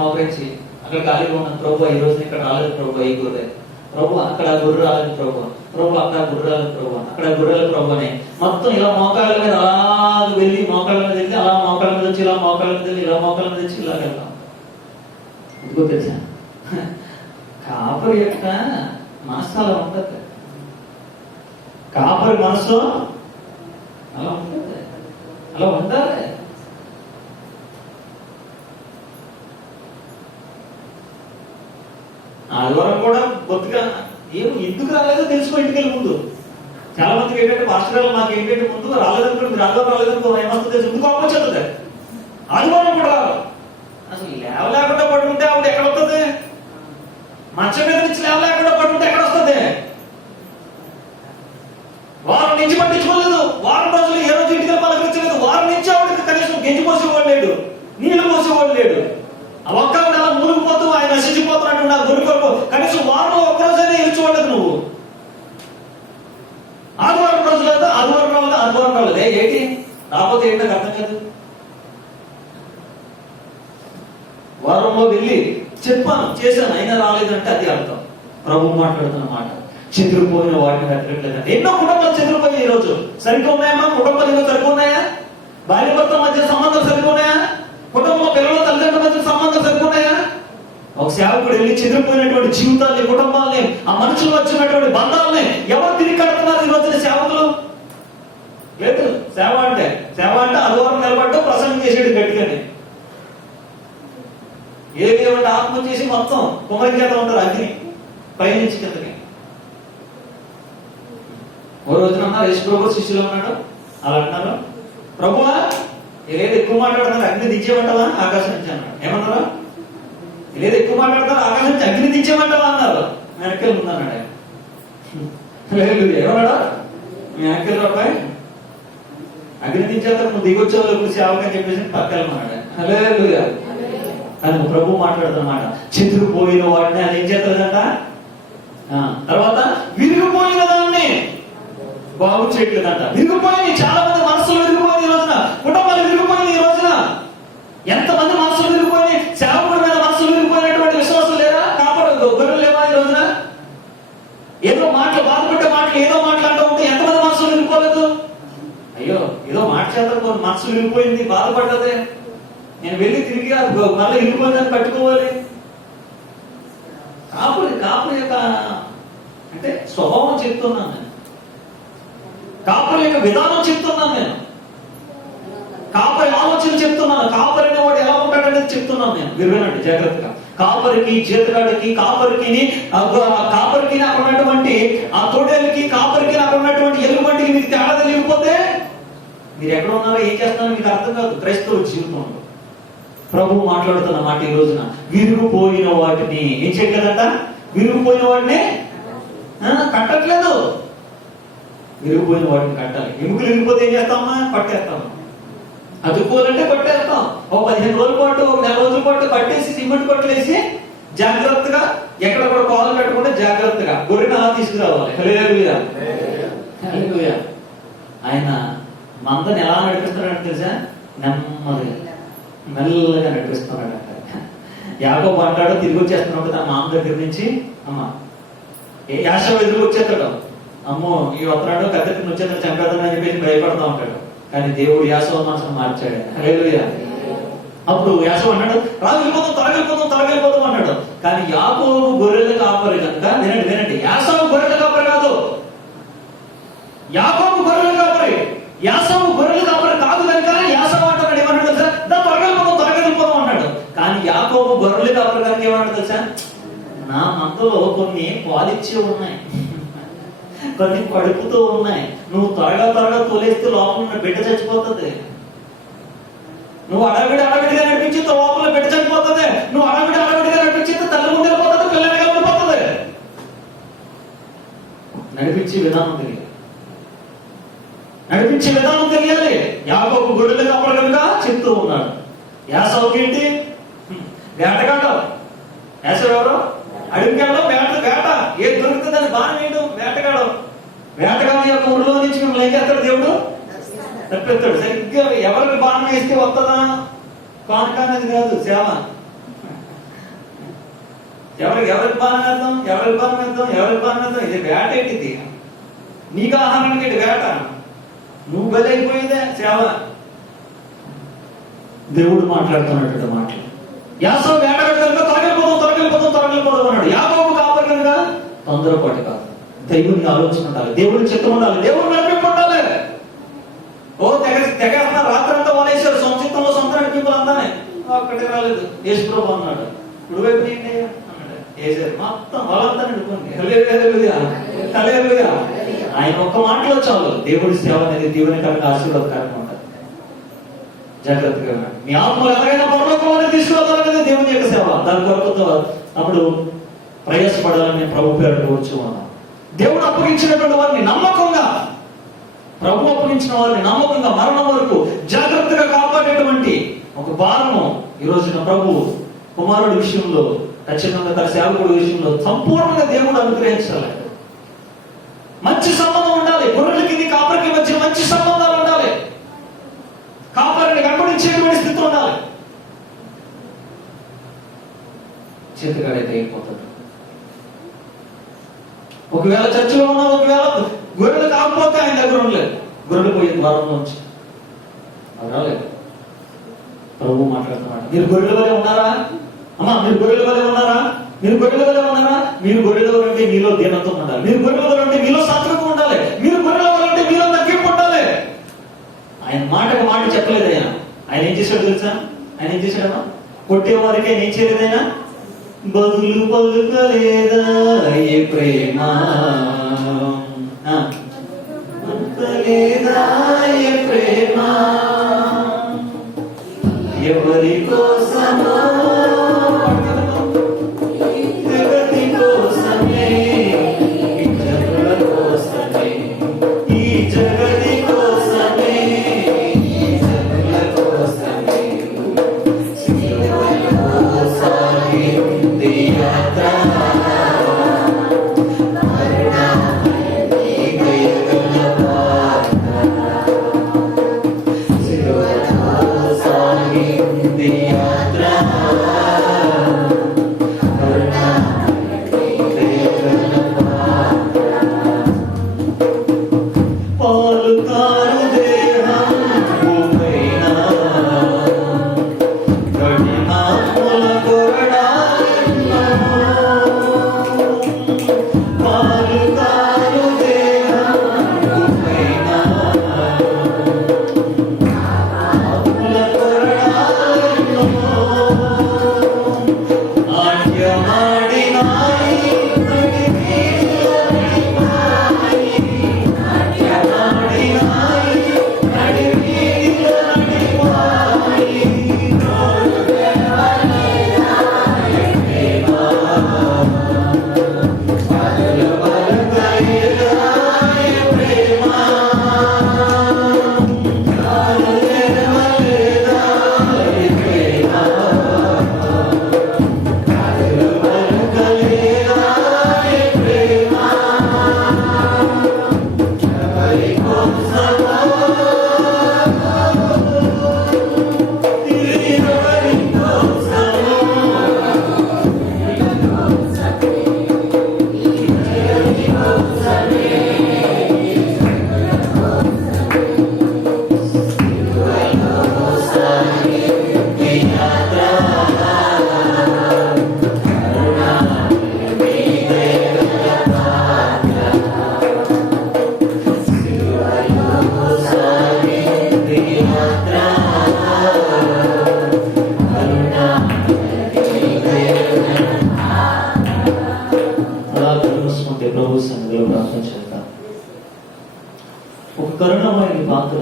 మోకరించి అక్కడ ఖాళీగా ఉన్నాను ప్రభు, ఈ రోజు ఇక్కడ రాలేదు ప్రభు, ఈ గొర్రె ప్రభు, అక్కడ గొర్రె రాలేదు ప్రభు, ప్రభు అక్కడ గొర్రె రాలేదు ప్రభు, అక్కడ గొర్రెల ప్రభు అని మొత్తం ఇలా మోకాళ్ళ మీద అలా వెళ్ళి మోకాళ్ళ మీద వెళ్ళి అలా మోకాళ్ళ మీద వచ్చి ఇలా మోకాళ్ళ మీద వెళ్ళి ఇలా మోకాళ్ళ మీద వచ్చి ఇలా వెళ్తాం. ఎందుకో తెలుసా, కాపరి యొక్క మనసు అలా ఉంటుంది, కాపరి మనసు అలా ఉంటుంది, అలా ఉండాలి. ఆదివారం కూడా బొత్తుగా ఎందుకు రాలేదో తెలుసుకో ఇంటికి వెళ్ళి ముందు. చాలా మందికి ఏంటంటే మాస్టర్ మాకు ఏంటంటే ముందు రాలేదనుకోండి, మీరు ఆదివారం రాలేదనుకో ఏమొస్తుంది తెలుసు, ముందు కోపం వచ్చేస్తుంది. ఆదివారం కూడా రాదు, అసలు లేవలేకుండా పడుకుంటే ఆవిడ ఎక్కడ వస్తుంది, మంచం మీద నుంచి లేవలేకుండా పడుకుంటే ఎక్కడ వస్తుంది. వారం నుంచి పట్టించుకోలేదు, వారం రోజులు ఏ రోజు ఇంటికి పలకరించలేదు, వారం నుంచి ఆవిడకి కనీసం గెంజి పోసేవాడు లేడు, నీళ్లు పోసేవాడు లేడు. ఆ ఒక్క ఆవిడ అలా మునిగిపోతూ ఆయన నశించిపోతున్నట్టు నా దొరికొరకు కనీసం వారంలో ఒక్కరోజైనా ఇచ్చుకోలేదు నువ్వు. ఆదివారం రోజు లేదా ఆదివారం రాలేదు, ఆదివారం రాలేదు ఏంటి రాకపోతే ఏంటో అర్థం కాదు. వారంలో వెళ్ళి చెప్పాను చేశాను అయినా రాలేదంటే అది అర్థం. ప్రభు మాట్లాడుతున్న మాట, చెదిరిపోయిన వాటిని కట్టట్లేదంటే. ఎన్నో కుటుంబాలు చెదిరిపోయి ఈ రోజు సరిగ్గా ఉన్నాయమ్మా, కుటుంబాలు ఇంకా సరిగ్గా ఉన్నాయా, భార్య భర్త మధ్య సంబంధాలు సరిగ్గా ఉన్నాయా, కుటుంబంలో పిల్లల తల్లిదండ్రుల మధ్య సంబంధాలు సరిగ్గా ఉన్నాయా. ఒక సేవకుడు వెళ్ళి చెదిరిపోయినటువంటి జీవితాల్ని, కుటుంబాలని, ఆ మనుషులు వచ్చినటువంటి బంధాలని ఎవరు తిరిగి కడుతున్నారు ఈ రోజున సేవకులు? లేదు. సేవ అంటే ఆదివారం నిలబడ్డా ప్రసంగం చేసేది గట్టిగానే, ఏమంటే ఆత్మ చేసి మొత్తం కుమరి చేత ఉంటారు అగ్ని పైనుంచి కిందకి. ఓ రోజున అన్నారు యేసు ప్రభు శిష్యులు ఉన్నాడు, అలా అంటున్నారు, ప్రభువా ఏదో ఎక్కువ మాట్లాడుతున్నారు అగ్ని దించేయమంటావా ఆకాశం నుంచి అన్నాడు. ఏమన్నారా? ఏదో ఎక్కువ మాట్లాడతారు ఆకాశం నుంచి అగ్ని దించేయమంటావా అన్నారు. వెనక్కి ముందన్నాడు ఆయన. ఏమన్నాడా? మీ వెనక్కి రాబాయ్ అగ్ని దించేస్తారు, నువ్వు దిగొచ్చేవాళ్ళు సేవకని చెప్పేసి పక్కమన్నాడు. హల్లెలూయా. అని ప్రభు మాట్లాడుతున్నమాట. చెదిరిపోయిన వాటిని అది ఏం చేస్తుందంట, తర్వాత విరిగిపోయిన దాన్ని బాగు చేయట్లేదంట. విరిగిపోయింది, చాలా మంది మనసులు విరిగిపోయింది ఈ రోజున, కుటుంబాలు విరిగిపోయింది ఈ రోజున. ఎంతమంది మనసులు విరిగిపోయి, సేవకుడి మీద మనసులు విరిగిపోయినటువంటి విశ్వాసం లేరా, కాపాడు గొర్రెలు లేవా ఈ రోజున? ఏదో మాటలు, బాధపడ్డ మాటలు, ఏదో మాట్లాడుతూ ఉంటే ఎంతమంది మనసులు విరిగిపోలేదు? అయ్యో ఏదో మాట చేత మనసు విరిగిపోయింది, బాధపడ్డదే, నేను వెళ్ళి తిరిగి మళ్ళీ ఇరిగిపోయిందని పట్టుకోవాలి. కాపురి యొక్క అంటే స్వభావం చెప్తున్నాను నేను, కాపురి యొక్క విధానం చెప్తున్నాను నేను, కాపరి ఆలోచన చెప్తున్నాను, కాపరి వాడు ఎలా ఉంటాడనేది చెప్తున్నాను నేను. మీరు వినండి జాగ్రత్తగా. కాపరికి, జీతగాడికి, కాపరికి అక్కడ ఉన్నటువంటి ఆ తోడేలకి, కాపరికి అక్కడ ఉన్నటువంటి ఎలుగుబంటికి మీకు తేడా తెలియకపోతే మీరు ఎక్కడ ఉన్నారో ఏం చేస్తున్నారో మీకు అర్థం కాదు క్రైస్తవ జీవితంలో. ప్రభు మాట్లాడుతున్న మాట ఈ రోజున, విరిగిపోయిన వాటిని ఏం చేయట్లేదంట, విరిగిపోయిన వాటిని కట్టట్లేదు. విరిగిపోయిన వాటిని కట్టాలి. ఎముకలు విరిగిపోతే ఏం చేస్తామా, పట్టేస్తాము. అతుక్కోవాలంటే పట్టేస్తాం. ఒక 15 రోజుల పాటు, ఒక 4 రోజుల పాటు కట్టేసి సిమెంట్ కొట్టలేసి జాగ్రత్తగా ఎక్కడ కూడా కాలు పెట్టకుండా జాగ్రత్తగా గొర్రెని అలా తీసుకురావాలి. హల్లెలూయా. హల్లెలూయా. ఆయన మందని ఎలా నడిపిస్తున్నాడు తెలుసా? నెమ్మదిగా మెల్లగా నడిపిస్తున్నాడు. యాకోబు అంటాడు, తిరిగి వచ్చేస్తున్నాడు తన మామ దగ్గర నుంచి, అమ్మ యాషవ ఎదురు వచ్చేస్తాడు, అమ్మో ఈ వస్తున్నాడు కద్దెకి వచ్చేస్తాడు చంపేద్దాం అని చెప్పేసి భయపడతా ఉంటాడు. కానీ దేవుడు యాసవ మనసును మార్చాడు. హల్లెలూయా. అప్పుడు యాసవ అన్నాడు, తొలగిపోతాం అన్నాడు. కానీ యాకోబు గొర్రెల కాపరి కనుక, వినండి, యాసవ గొర్రెల కాపరి కాదు, యాకోబు గొర్రెల కాపరి. యాసవ గొర్రెల కాపరి కాదు కనుక యాసవ అంటాడు ఏమన్నాడు తెలుసా, తొలగిపోతాం అన్నాడు. కానీ యాకోబు గొర్రెల కాపరి కనుక ఏమన్నాడు తెలుసా, నా మందలో కొన్ని పాలిచ్చే ఉన్నాయి, కొన్ని పడుపుతూ ఉన్నాయి, నువ్వు త్వరగా తోలేస్తే లోపల ఉన్న బిడ్డ చచ్చిపోతుంది. నువ్వు అడవిడిగా నడిపించితే లోపల బిడ్డ చచ్చిపోతుంది. నువ్వు అడవిడిగా నడిపించితే తల్లి ముందు వెళ్ళిపోతుంది, పిల్లలుగా ఉండిపోతుంది. నడిపించే విధానం తెలియాలి. యాకోబు గొర్రెల కాపరి కనుక చెప్తూ ఉన్నాడు. యాసవుకి ఏంటి, వేటగాడు. యాసవు ఎవరు? అడవికెళ్ళడం, వేట ఏది దొరుకుతుందని బాగా వేయడం. వేటగాడి యొక్క ఊరిలో నుంచి మిమ్మల్ని ఏం చేస్తాడు దేవుడు? తప్పిస్తాడు. సరిగ్గా ఎవరికి బాణం వేస్తే వస్తుందా? కానుక అనేది కాదు సేవ. ఎవరికి బాధం ఎవరికి బాధం ఇది వేట ఏంటిది? నీకు ఆహారానికి ఏంటి వేట? నువ్వు బలైపోయిందే సేవ. దేవుడు మాట్లాడుతున్నట్టు మాటలు. యాసవ వేటగాడు కనుక తొలగిపోదాం అన్నాడు. యాకోబు కాపరి కనుక తొందరపాటు కాదు. దేవుని ఆలోచన ఉండాలి, దేవుడి చిత్తం ఉండాలి, దేవుడు నడిపింపు ఉండాలి. తెగేస్తున్నా రాత్రంతా వలేశారు, సొంత నడిపింపులు అంతానే. ఒక్కటే రాలేదు. యేసుప్రభు అన్నాడు, కుడివైపు ఏంటి అన్నాడు. వేసారు మొత్తం వాళ్ళంతా నడుపుకోండి. ఆయన ఒక్క మాటలో చాలు. దేవుడి సేవ అనేది దీవెనకరంగా ఆశీర్వాదకరంగా ఉంటుంది. జాగ్రత్తగా మీ ఆత్మలు ఎలాగైనా పరలోకంలో తీసుకురావాలనేది దేవుని యొక్క సేవ. దాని కొరకు అప్పుడు ప్రయాసపడాలని నేను ప్రభు పేరు వచ్చి ఉన్నాను. దేవుడు అప్పగించినటువంటి వారిని నమ్మకంగా, ప్రభు అప్పగించిన వారిని నమ్మకంగా మరణం వరకు జాగ్రత్తగా కాపాడేటువంటి ఒక భారము ఈ రోజున ప్రభు కుమారుడి విషయంలో, ఖచ్చితంగా తన సేవకుడి విషయంలో సంపూర్ణంగా దేవుడు అనుగ్రహించాలి. మంచి సంబంధం ఉండాలి. గొర్రెలకి కాపరికి మధ్య మంచి సంబంధాలు ఉండాలి. కాపరిని వెంబడించేటువంటి స్థితి ఉండాలి. చేతిగాడైతే అయిపోతాడు. ఒకవేళ చర్చిలో ఉన్నా, ఒకవేళ గొర్రెలు కాకపోతే ఆయన దగ్గర ఉండలేదు. గొర్రెలు పోయే ద్వారంలోంచి రాలేదు. ప్రభు మాట్లాడుతున్నాడు, మీరు గొర్రెల వలె ఉన్నారా? అమ్మా, మీరు గొర్రెల వలె ఉన్నారా? మీరు గొర్రెల వలె ఉన్నారా? మీరు గొర్రెల వలె ఉంటే మీలో దీనత్వం ఉండాలి. మీరు గొర్రెల వలె ఉంటే మీలో సాత్వికం ఉండాలి. మీరు గొర్రెల వలె ఉంటే మీలో తగ్గింపు ఉండాలి. ఆయన మాటకు మాట చెప్పలేదు. ఆయన ఏం చేశాడు తెలుసా? ఆయన ఏం చేశాడమ్మా? కొట్టేవారికి ఆయన ఏం చేయలేదు. ఆయన బదులు పలుకలేదా ఏ ప్రేమ, లేదా ఏ ప్రేమ, ఎవరి కోసమో జగతి కోసమే, జనుల కోసమే, ఈ జగతి కోసమే, జనుల కోసమే సిలువలో సాగింది యాత్ర. కరుణమైన పాత్ర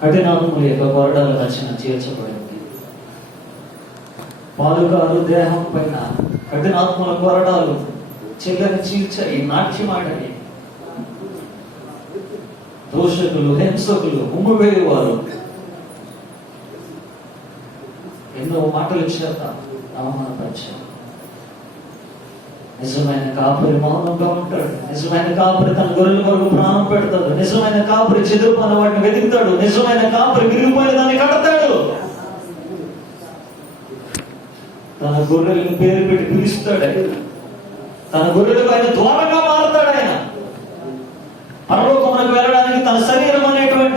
కఠినాత్మల యొక్క కొరడాల రచన చేర్చబడింది. పాలుగారు దేహం పైన కఠినాత్మల కొరడాలు చెల్లని చీల్చాయి, నాట్యమాడని. దోషకులు, హింసకులు, ఉమ్మివేయువారు ఎన్నో మాటలు చేత అవమానపరిచారు. నిజమైన కాపరి మౌనంగా ఉంటాడు. నిజమైన కాపరి తన గొర్రెల కొరకు ప్రాణం పెడతాడు. నిజమైన కాపరి చెదిరిపోయిన వాటిని వెతుకుతాడు. నిజమైన కాపరి విరిగిపోయిన దాన్ని కడతాడు. తన గొర్రెలను పేరు పెట్టి పిలుస్తాడు ఆయన. తన గొర్రెలకు ఆయన ద్వారంగా మారుతాడు ఆయన. పరలోకమునకు వెళ్ళడానికి తన శరీరం అనేటువంటి